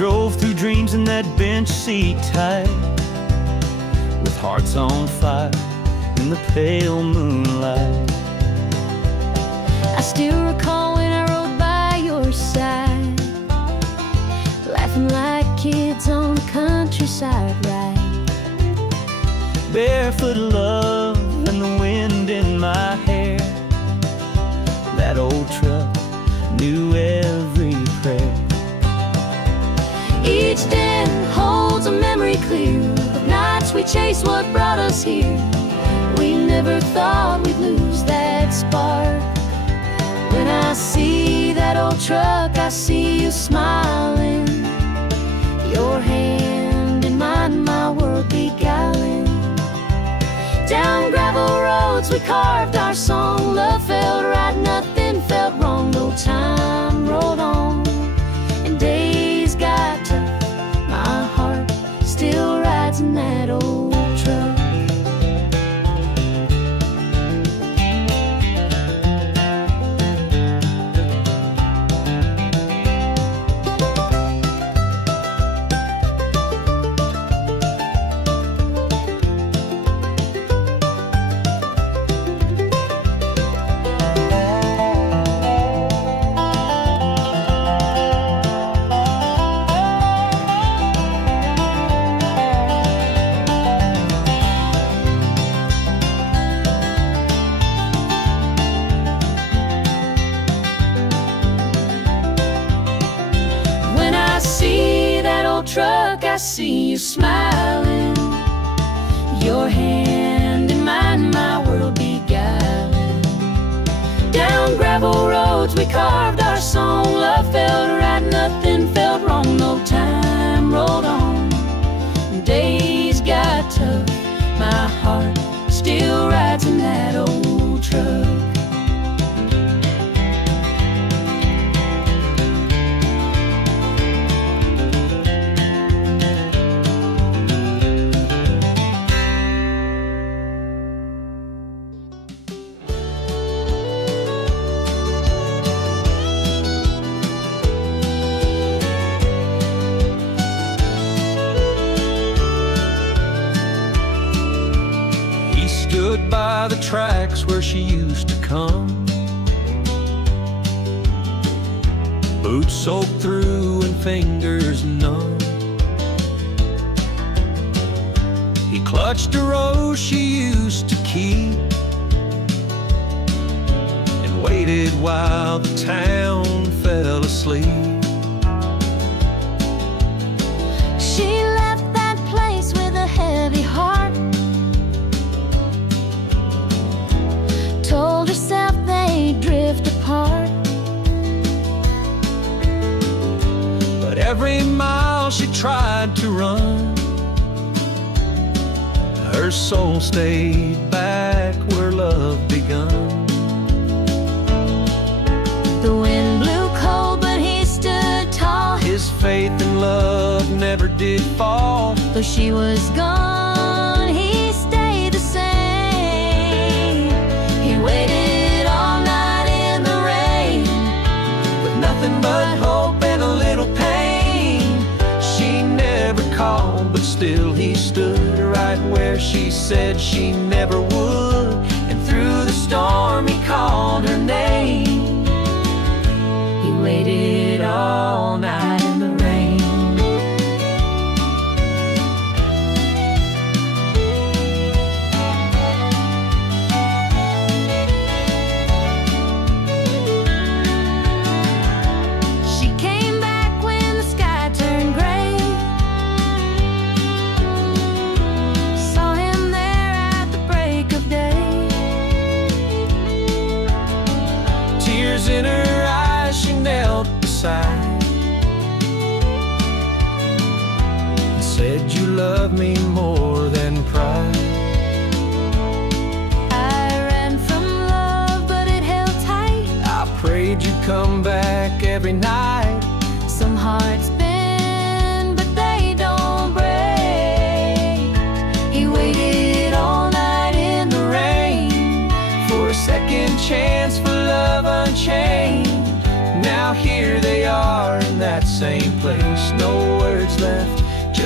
drove through dreams in that bench seat tight, with hearts on fire in the pale moonlight. I still recall when I rode by your side, laughing like kids on the countryside ride. Barefoot love and the wind in my hair, that old truck knew every prayer. Each den holds a memory clear of nights we chased what brought us here. We never thought we'd lose that spark. When I see that old truck, I see you smiling, your hand in mine, my world beguiling. Down gravel roads we carved our song. Love felt right, nothing felt wrong. No time rolled on and days got tough. My heart still rides in that old truck. Truck, I see you smiling, your hand in mine, my world beguiling. Down gravel roads we carved our song. Love felt right, nothing felt wrong. No time rolled on, days got tough. My heart still rides in that old truck. Stood by the tracks where she used to come, boots soaked through and fingers numb. He clutched a rose she used to keep and waited while the town fell asleep. She left that place with a heavy heart, told herself they'd drift apart. But every mile she tried to run, her soul stayed back where love begun. The wind blew cold, but he stood tall. His faith and love never did fall. Though she was gone, he stayed the same. He waited all night in the rain, With nothing but hope and a little pain. She never called, but still he stood right where she said she never would. And through the storm he called her name. he waited all night in the rain. She came back when the sky turned gray, saw him there at the break of day. Tears in her eyes, she knelt beside and said, "You love me more than pride." I ran from love, but it held tight. I prayed you'd come back every night. Some hearts bend, but they don't break. He waited all night in the rain For a second chance, for love unchained. Now here they are in that same place. No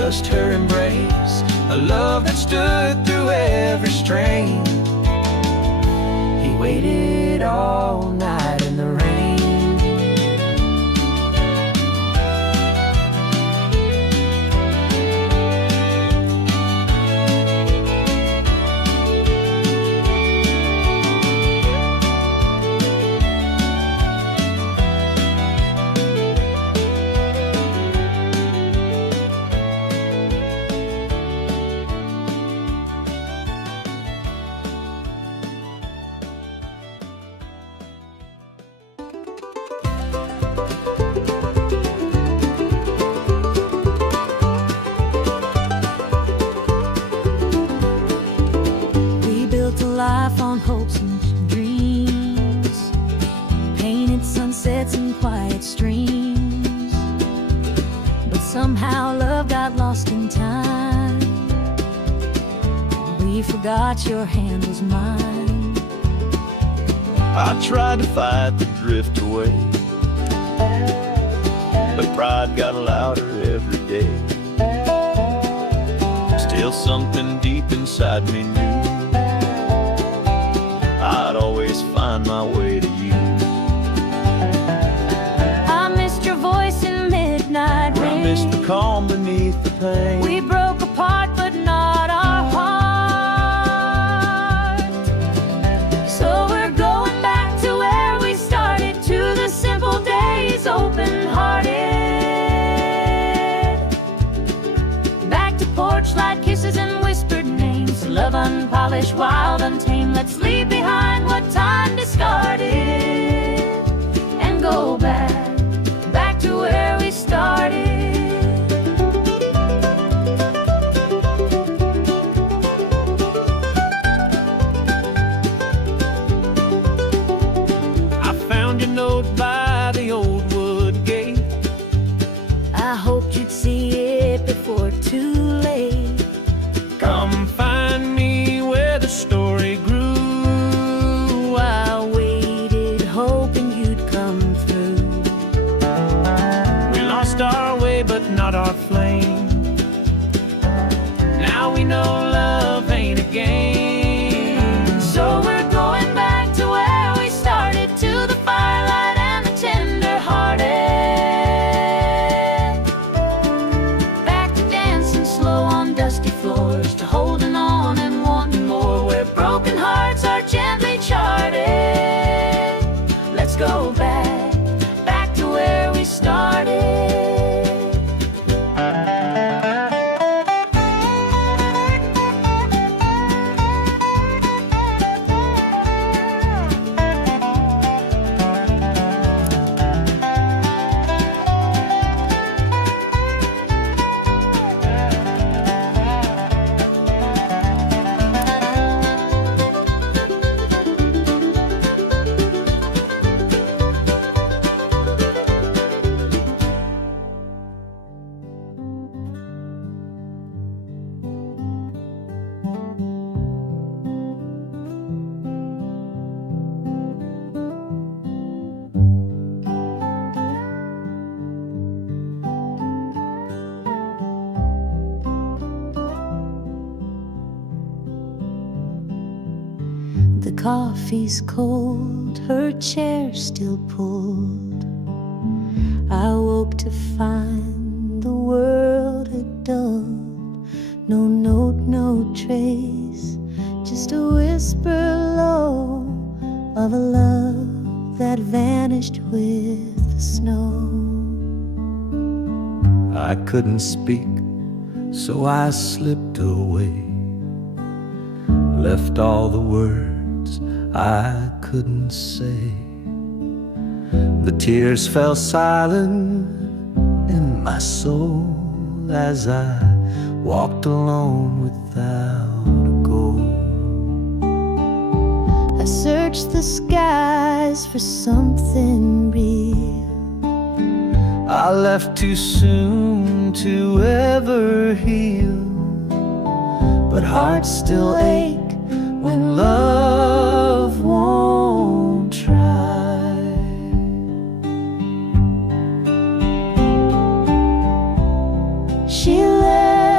just her embrace, a love that stood through every strain. He waited all night in the rain. Life on hopes and dreams, painted sunsets and quiet streams, but somehow love got lost in time. We forgot your hand was mine. I tried to fight the drift away, but pride got louder every day. Still something deep inside me knew I'd always find my way to you. I missed your voice in midnight rain. I missed the calm beneath the pain. We broke apart, but not our heart. So we're going back to where we started, to the simple days, open-hearted. Back to porch light kisses and whispered names, love unpolished, wild, untamed. Let's leave behind what time discarded and go back to where we started. I found your note by the old wood gate. I hoped you'd see it before too late. Come find me where the story grew. I waited, hoping you'd come through. We lost our way, but not our flame. Now we know love ain't a game. So we're going back to where we started, to the firelight and the tender-hearted. Back to dancing slow on dusty floors, to holding on and wanting more, where broken hearts are gently charted. Let's go back to where we started. The coffee's cold, her chair still pulled. I woke to find the world had dulled. No note, no trace, just a whisper low of a love that vanished with the snow. I couldn't speak, so I slipped away, left all the words I couldn't say. The tears fell silent in my soul as I walked alone without a goal. I searched the skies for something real. I left too soon to ever heal, but hearts still ache when love won't try. She left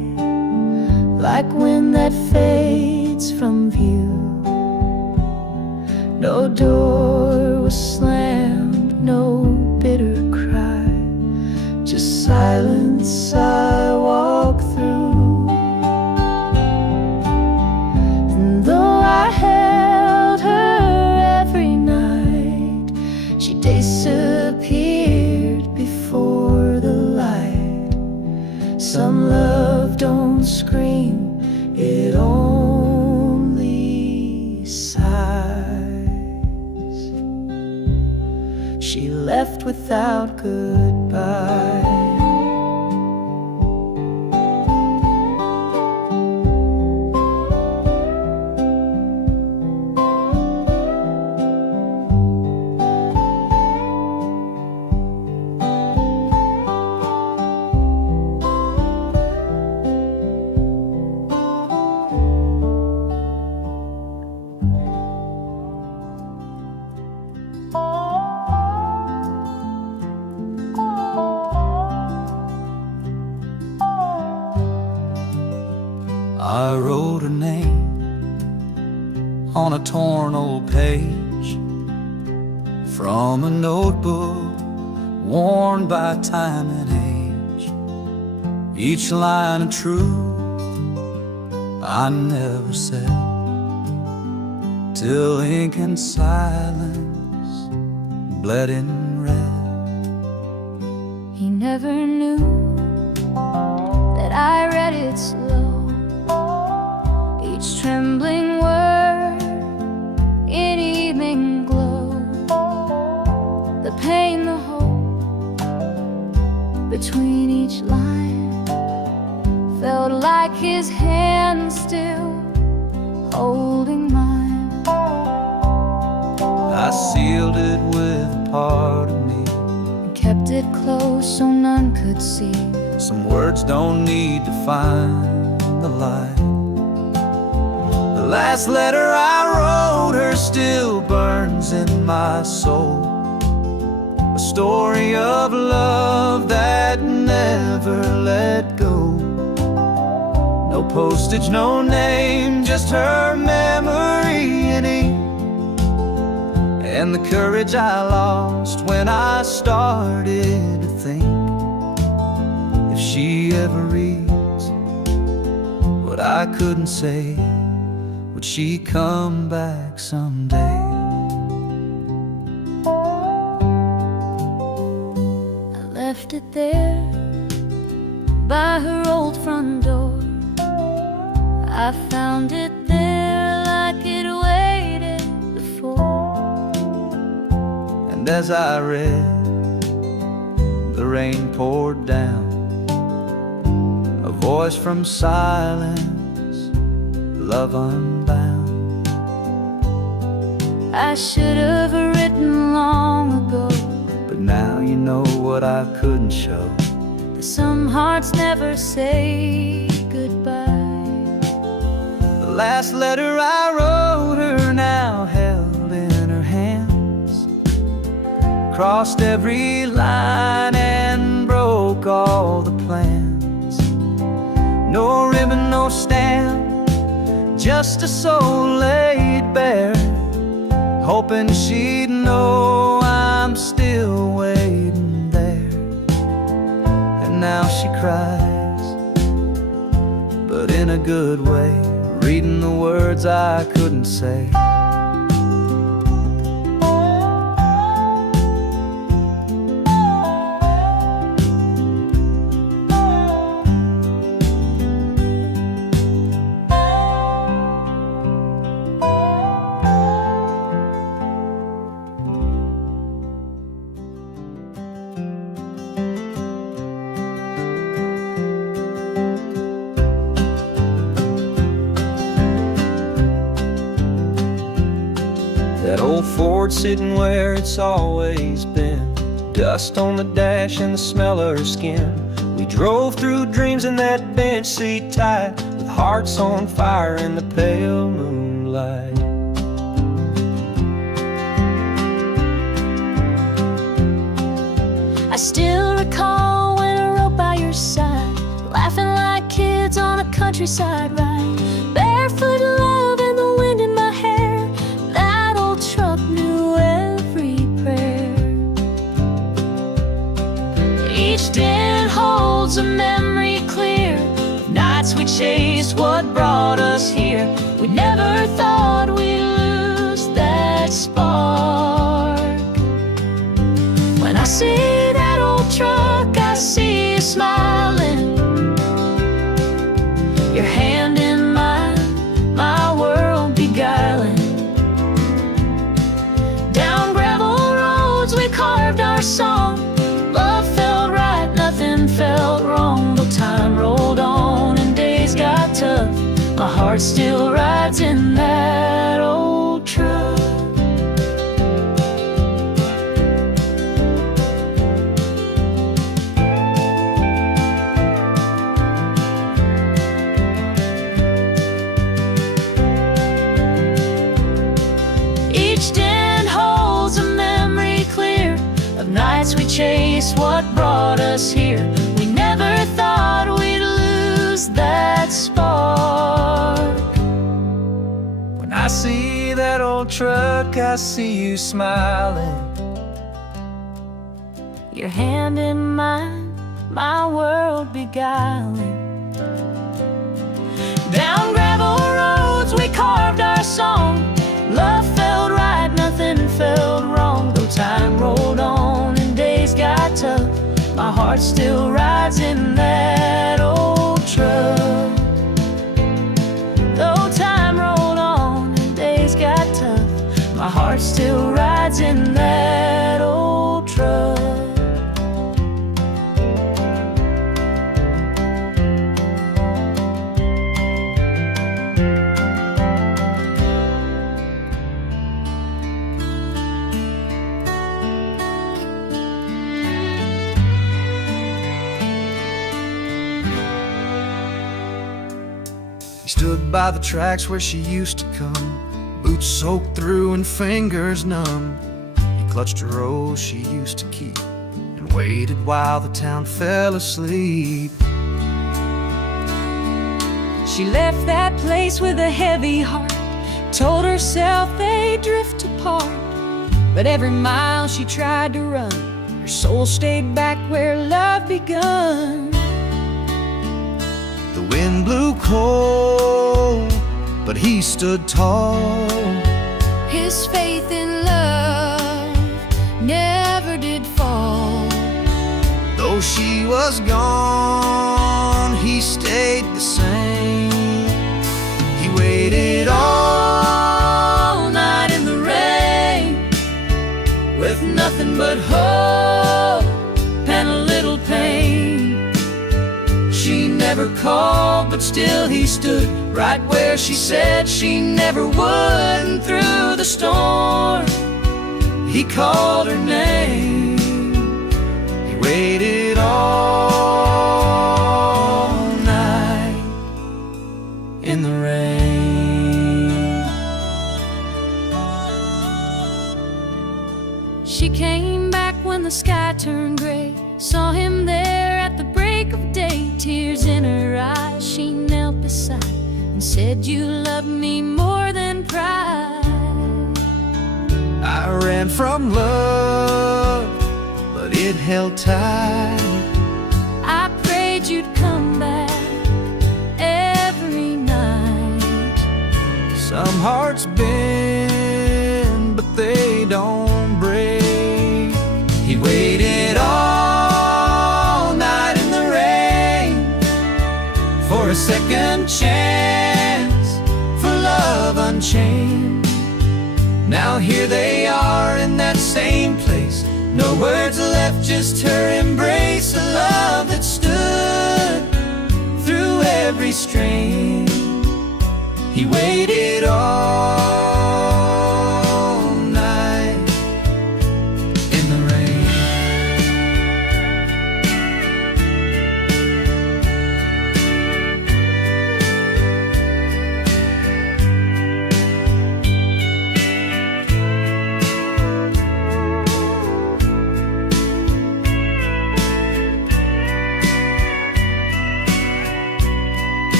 like wind that fades from view. No door was slammed, no bitter cry, just silence I walk through. And though I held her every night, she disappeared before the light. Some love don't scream, it only sighs. She left without goodbye. I wrote her name on a torn old page from a notebook worn by time and age. Each line of truth I never said, till ink and silence bled in red. He never knew that I read it slow, each trembling word in evening glow. The pain, the hope between each line felt like his hand still holding mine. I sealed it with a part of me, And kept it close so none could see. some words don't need to find the light. The last letter I wrote her still burns in my soul, a story of love that never let go. No postage, no name, just her memory in ink, and the courage I lost when I started to think, if she ever reads what I couldn't say, would she come back someday? I left it there by her old front door. I found it there like it waited before. And as I read, the rain poured down, a voice from silence, love unbound. I should have written long ago, But now you know what I couldn't show. that some hearts never say goodbye. The last letter I wrote her now held in her hands, crossed every line and broke all the plans. No ribbon, no stamp, just a soul laid bare, hoping she'd know I'm still waiting there. And now she cries, but in a good way, reading the words I couldn't say. That old Ford sitting where it's always been, dust on the dash and the smell of her skin. We drove through dreams in that bench seat tight, with hearts on fire in the pale moonlight. I still recall when I rode by your side, laughing like kids woods on a countryside ride, barefoot love and the wind in my hair. That old truck knew every prayer. Each den holds a memory clear of nights we chased what brought us here. We never thought we'd lose that spark. When I see that old truck, I see you smiling, your hand in mine, my world beguiling. Down gravel roads we carved our song. Love felt right, nothing felt wrong. Though time rolled on and days got tough, my heart still rides in that old truck. Each den holds a memory clear of nights we chased what brought us here. We never thought we'd lose that spark. When I see that old truck, I see you smiling, Your hand in mine, my world beguiling. Down gravel roads we carved our song. Love felt right, nothing felt wrong. Though time rolled on and days got tough, my heart still rides in that old truck. Though time rolled on and days got tough, my heart still rides in that old truck. He stood by the tracks where she used to come, boots soaked through and fingers numb. He clutched a rose she used to keep and waited while the town fell asleep. She left that place with a heavy heart, told herself they'd drift apart. But every mile she tried to run, her soul stayed back where love begun. The wind blew cold, but he stood tall. His faith in love never did fall. Though she was gone, he stayed the same. He waited all night in the rain, With nothing but hope and a little pain. she never called, but still he stood right where she said she never would. And through the storm, he called her name. He waited all night in the rain. She came back when the sky turned gray, saw him there at the break of day. Tears in her eyes, she knelt beside and said, "You love me more than pride." I ran from love, but it held tight. I prayed you'd come back every night. Some hearts bend, but they don't break. He waited all night in the rain for a second chance, for love unchained. Now here they are in that same place, no words left, just her embrace. A love that stood through every strain. He waited all night in the rain.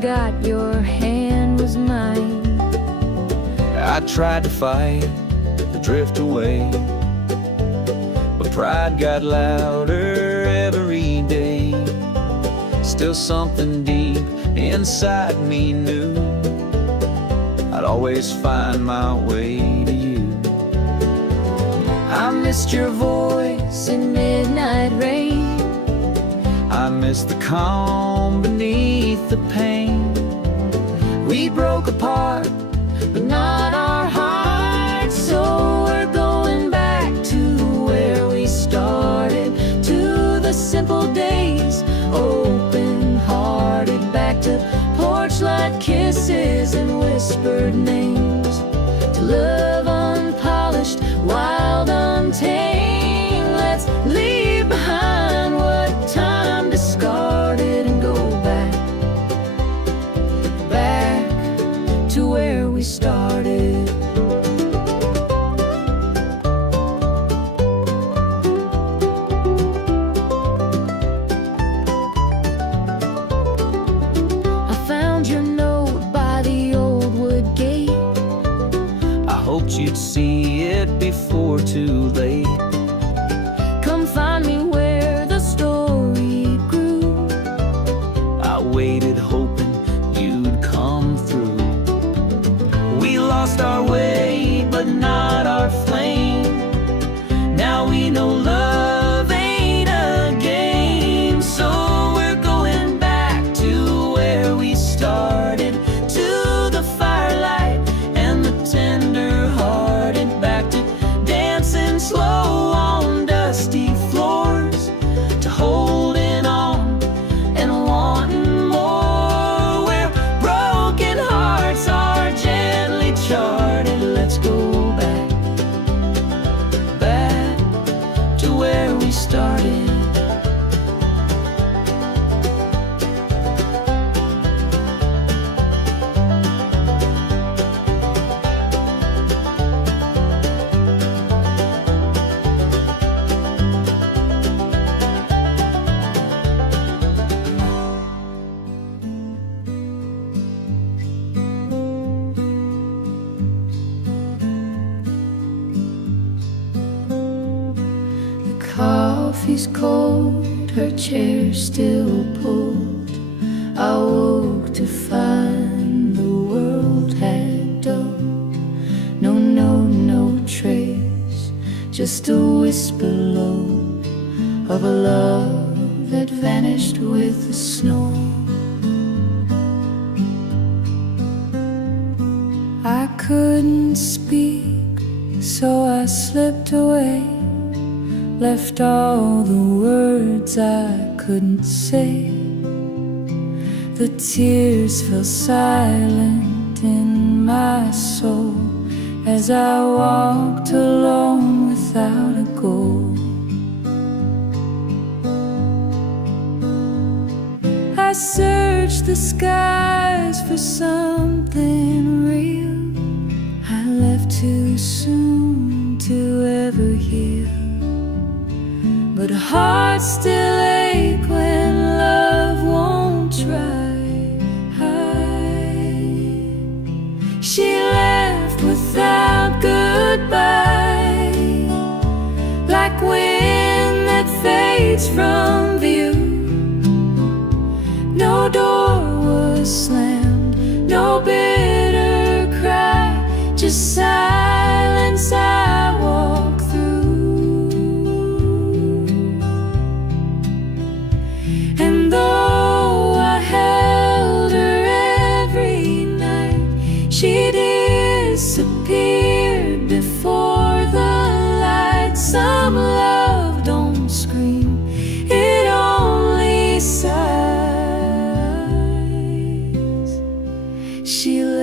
forgot your hand was mine. I tried to fight, to drift away, but pride got louder every day. Still something deep inside me knew I'd always find my way to you. I missed your voice in midnight rain. I miss the calm beneath the pain. We broke apart, but not our hearts. So we're going back to where we started, to the simple days, open-hearted, back to porch light kisses and whispered names, to love unpolished, wild, untamed. Let's leave behind what time discarded and go back to where we started. I found your note by the old wood gate. I hoped you'd see it before too late. Come find me where the story grew. I waited hoping you'd come through. We lost our way, but not our flame. Now we know love ain't a game. So we're going back to where we started, to the firelight and the tender-hearted, back to dancing slow on dusty floors, to holding on and wanting more, where broken hearts are gently charted. Let's go back to where we started. Coffee's cold, her chair still pulled. I woke to find the world had dulled. No note, no trace, just a whisper low of a love that vanished with the snow. I couldn't speak, so I slipped away, left all the words I couldn't say. The tears fell silent in my soul as I walked alone without a goal. I searched the skies for something real. I left too soon to ever heal, but hearts still ache when love won't try. She left without goodbye, like wind that fades from view. No door was slammed, no bitter cry, just silence I walk through. And though I held her every night, she disappeared before the light. Some love don't scream, it only sighs. She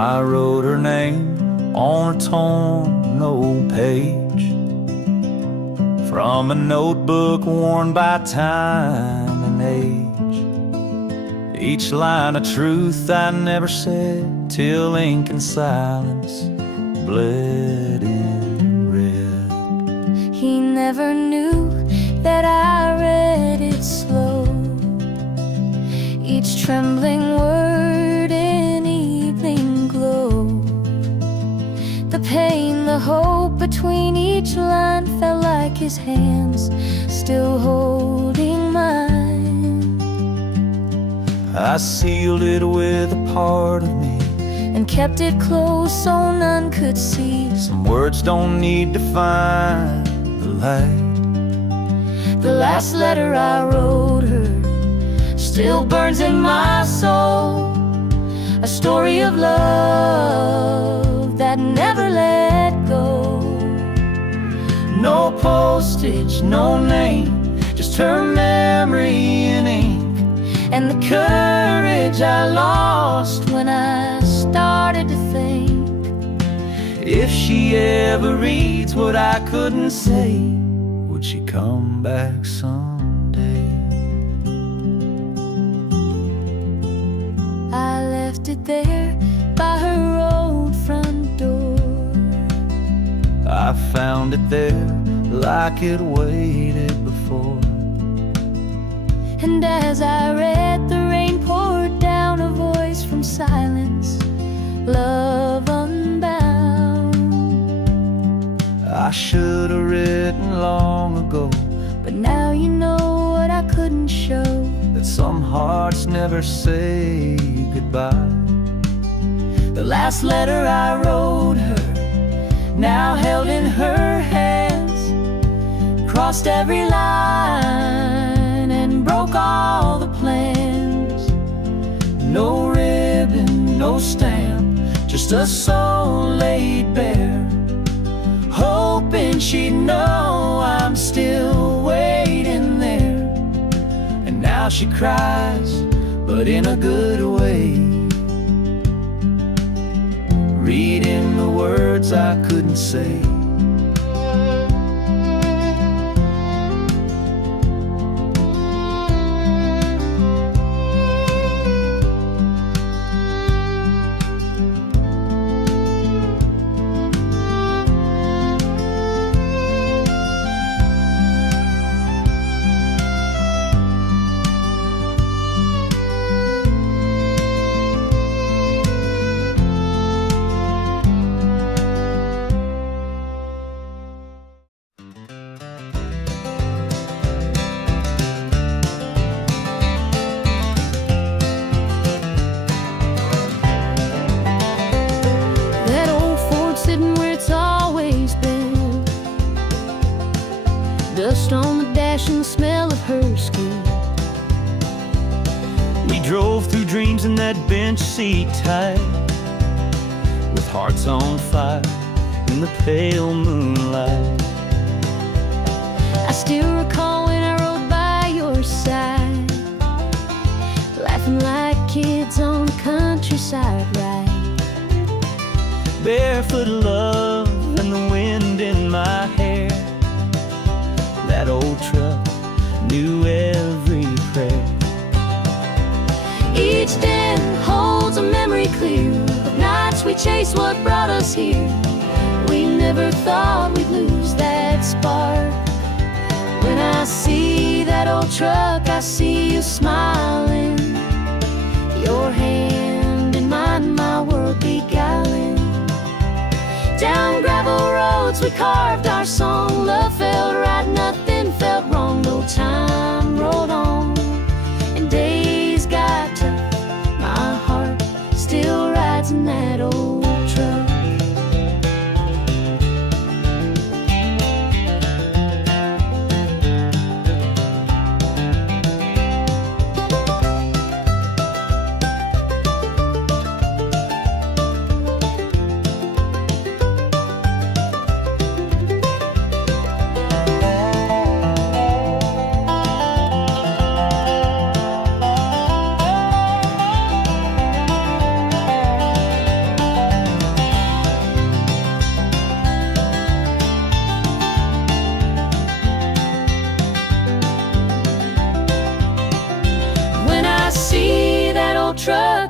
I wrote her name on a torn old page from a notebook worn by time and age. Each line of truth I never said till ink and silence bled in red. He never knew that I read it slow, each trembling word in evening glow. The pain, the hope between each line felt like his hands still holding mine. I sealed it with a part of me and kept it close so none could see. Some words don't need to find the light. The last letter I wrote her still burns in my soul, a story of love that never let go. No postage, no name, just her memory in ink, and the courage I lost when I started to think. if she ever reads what I couldn't say, would she come back someday? I left it there by her old front door. I found it there like it waited before. And as I read, the rain poured down, a voice from silence, love unbound. I should have written long ago, But now you know what I couldn't show, that some hearts never say goodbye. the last letter I wrote her, now held in her hands, crossed every line and broke all the plans. No ribbon, no stamp, just a soul laid bare, hoping she'd know I'm still waiting there. and now she cries, but in a good way, reading the words I couldn't say. That old Ford sitting where it's always been, dust on the dash and the smell of her skin. We drove through dreams in that bench seat tight, with hearts on fire in the pale moonlight. I still recall when I rode by your side, laughing like kids on a countryside ride. Barefoot love and the wind in my hair. That old truck knew every prayer. Each den holds a memory clear of nights we chased what brought us here. We never thought we'd lose that spark. When I see that old truck, I see you smiling, your hand in mine, my world beguiling. Down gravel roads we carved our song, love felt right, nothing felt wrong. No time rolled on and days got tough, my heart still rides in that old truck.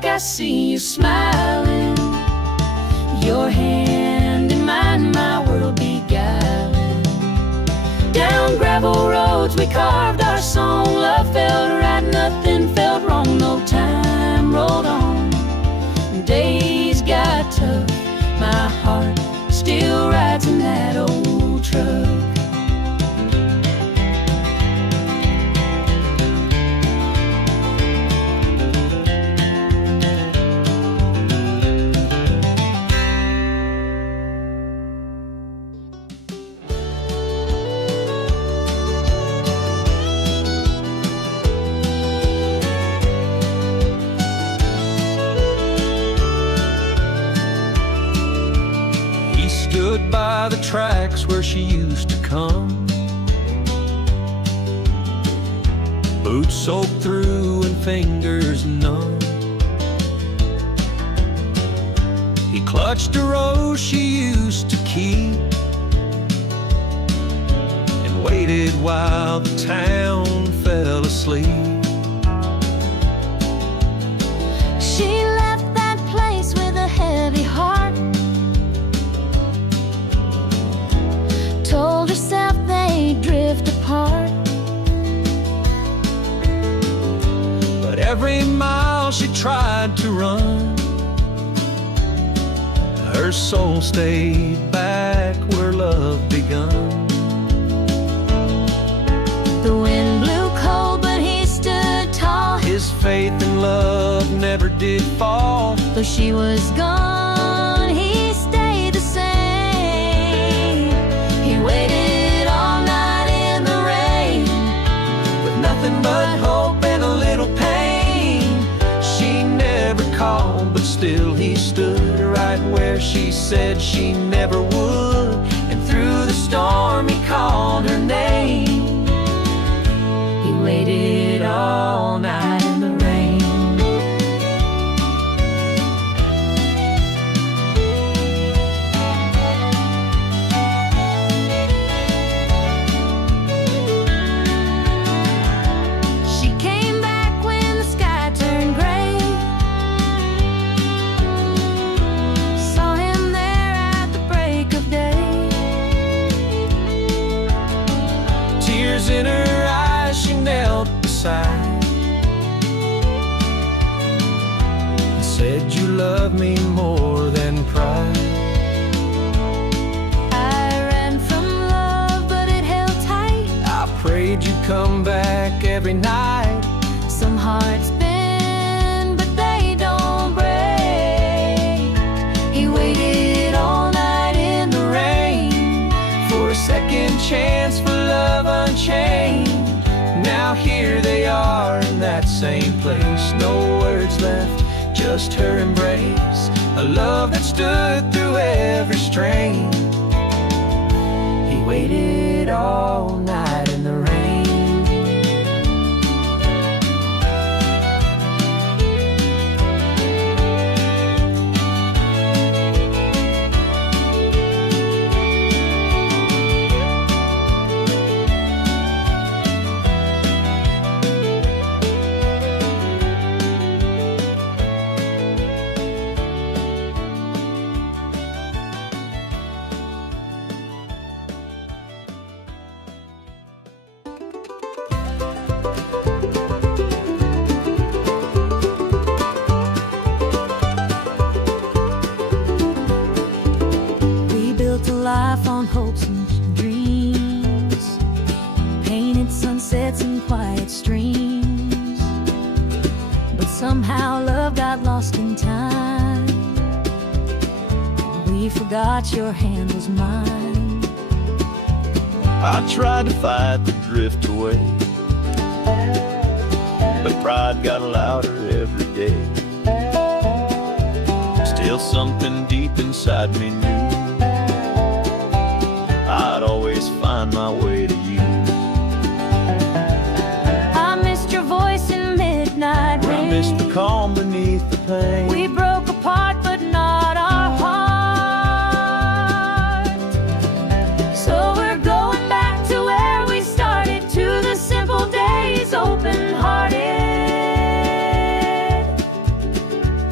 look, I see you smiling. Your hand in mine, my world beguiling. Down gravel roads we carved our song. Love felt right, nothing felt wrong. No time rolled on. Days got tough. My heart still rides in that old truck. Stood by the tracks where she used to come, boots soaked through and fingers numb. He clutched a rose she used to keep and waited while the town fell asleep. She left that place with a heavy heart. Told herself they'd drift apart. But every mile she tried to run, her soul stayed back where love begun. The wind blew cold, but he stood tall. His faith in love never did fall. Though she was gone, he stayed the same. He waited all night in the rain, With nothing but hope and a little pain. She never called, but still he stood right where she said she never would. and through the storm he called her name. He waited all night in the rain. She came back when the sky turned gray. Saw him there at the break of day. Tears in her eyes, she knelt beside and said, "You love me more than pride." I ran from love, but it held tight. I prayed you'd come back every night. Some hearts bend, but they don't break. He waited all night in the rain For a second chance for love unchained. Now here they are in that same place. No words left, just her embrace. A love that stood through every strain. He waited all night in the rain. We built a life on hopes and dreams, painted sunsets and quiet streams. But somehow love got lost in time. We forgot your hand was mine. I tried to fight the drift away, but pride got louder every day. Still something deep inside me knew I'd always find my way to you. I missed your voice in midnight rain. I missed the calm beneath the pain. We broke apart, but not our heart. So we're going back to where we started, to the simple days, open-hearted.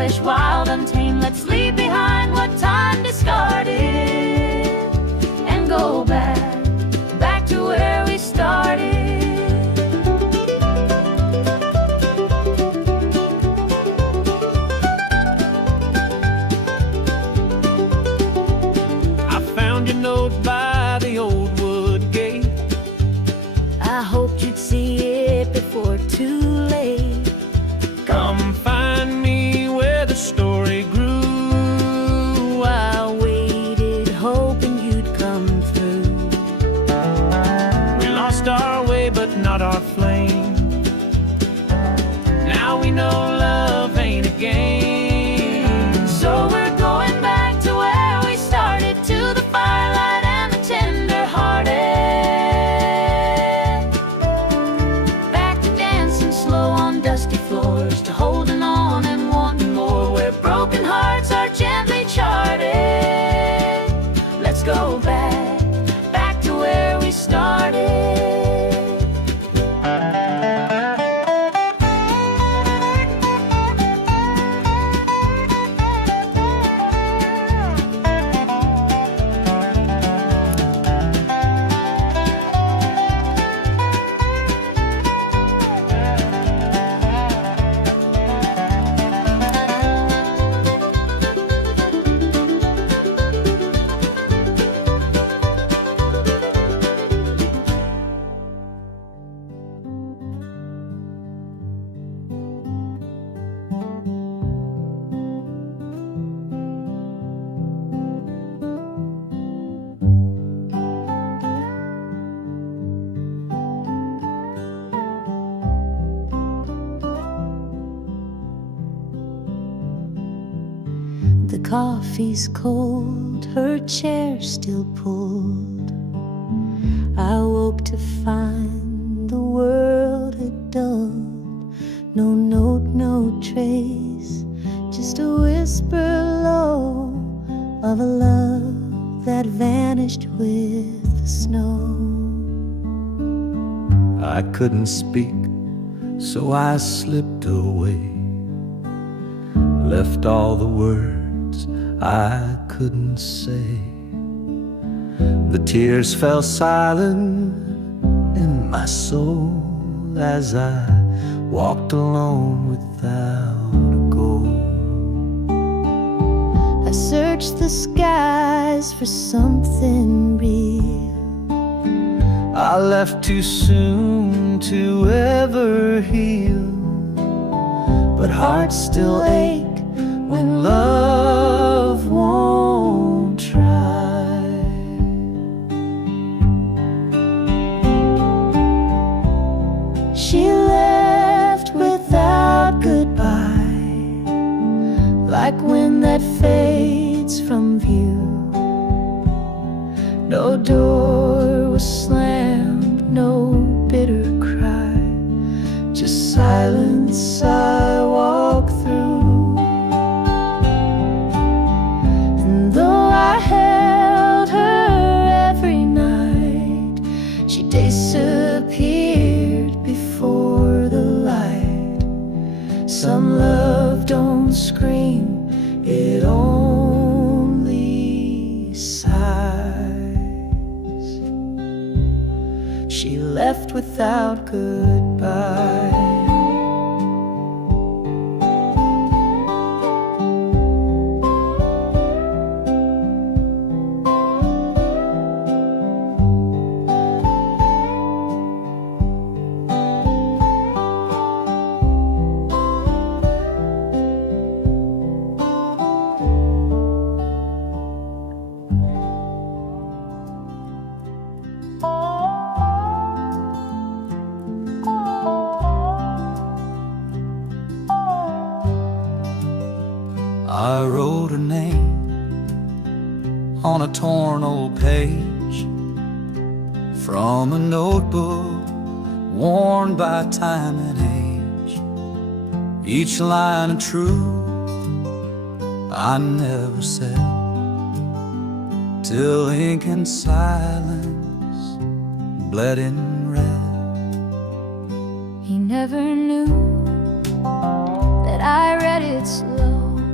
selfish, wild, untamed. Let's leave behind what time discarded and go back to where we started. I found your note by the old wood gate. I hoped you'd see it before too late. Come find me where the story grew. I waited, hoping you'd come through. We lost our way, but not our flame. Now we know love ain't a game. So we're going back to where we started, to the firelight and the tender-hearted. Back to dancing slow on dusty floors, to holding on and wanting more, where broken hearts are gently charted. Let's go back to where we started. The coffee's cold, her chair still pulled. I woke to find the world had dulled. No note, no trace, just a whisper low of a love that vanished with the snow. I couldn't speak, so I slipped away, left all the words I couldn't say. The tears fell silent in my soul as I walked alone without a goal. I searched the skies for something real. I left too soon to ever heal, but hearts still ache when love won't try. She left without goodbye, like wind that fades from view. No door was slammed, no bitter cry, just silence I walk through. And though I held her every night, she disappeared before the light. Some love don't scream, it only sighs. She left without goodbye. I wrote her name on a torn old page from a notebook worn by time and age. Each line a truth I never said, till ink and silence bled in red. He never knew that I read it slow,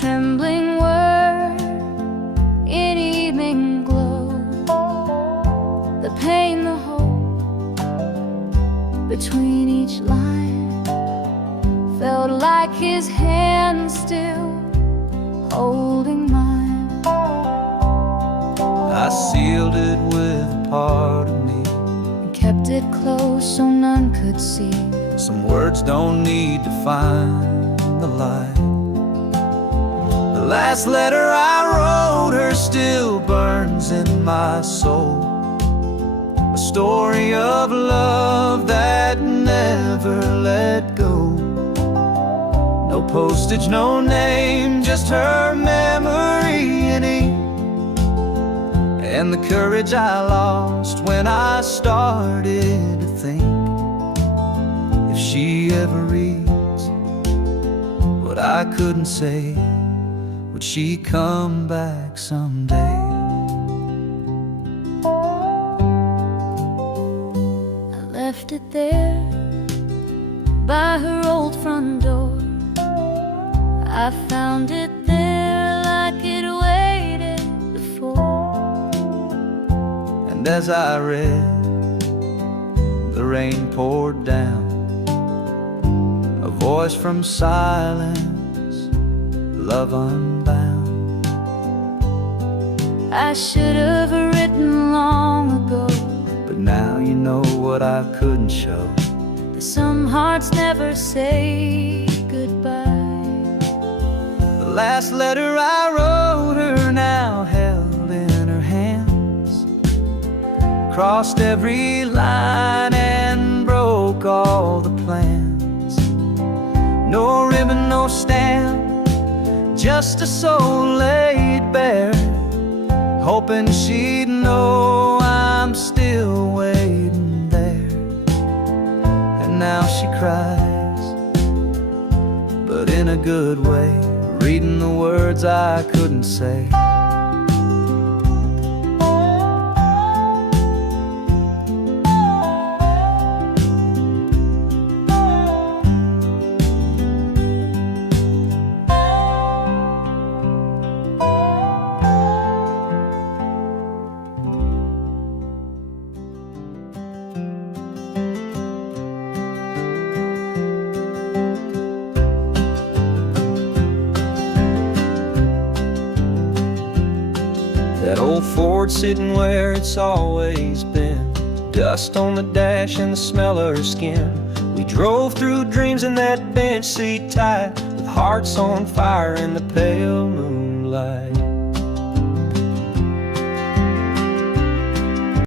trembling word in evening glow. The pain, the hope between each line felt like his hand still holding mine. I sealed it with a part of me. And kept it close so none could see. Some words don't need to find the light. The last letter I wrote her still burns in my soul. A story of love that never let go. No postage, no name, just her memory in ink. And the courage I lost when I started to think, if she ever reads what I couldn't say, would she come back someday? I left it there by her old front door. I found it there like it waited before. And as I read, the rain poured down, a voice from silence, love unbound. I should have written long ago, But now you know what I couldn't show. that some hearts never say goodbye. The last letter I wrote her now held in her hands, crossed every line and broke all the plans. No ribbon, no stamp, just a soul laid bare, hoping she'd know I'm still waiting there. And now she cries, but in a good way, reading the words I couldn't say. That old Ford sitting where it's always been, dust on the dash and the smell of her skin. We drove through dreams in that bench seat tight, with hearts on fire in the pale moonlight.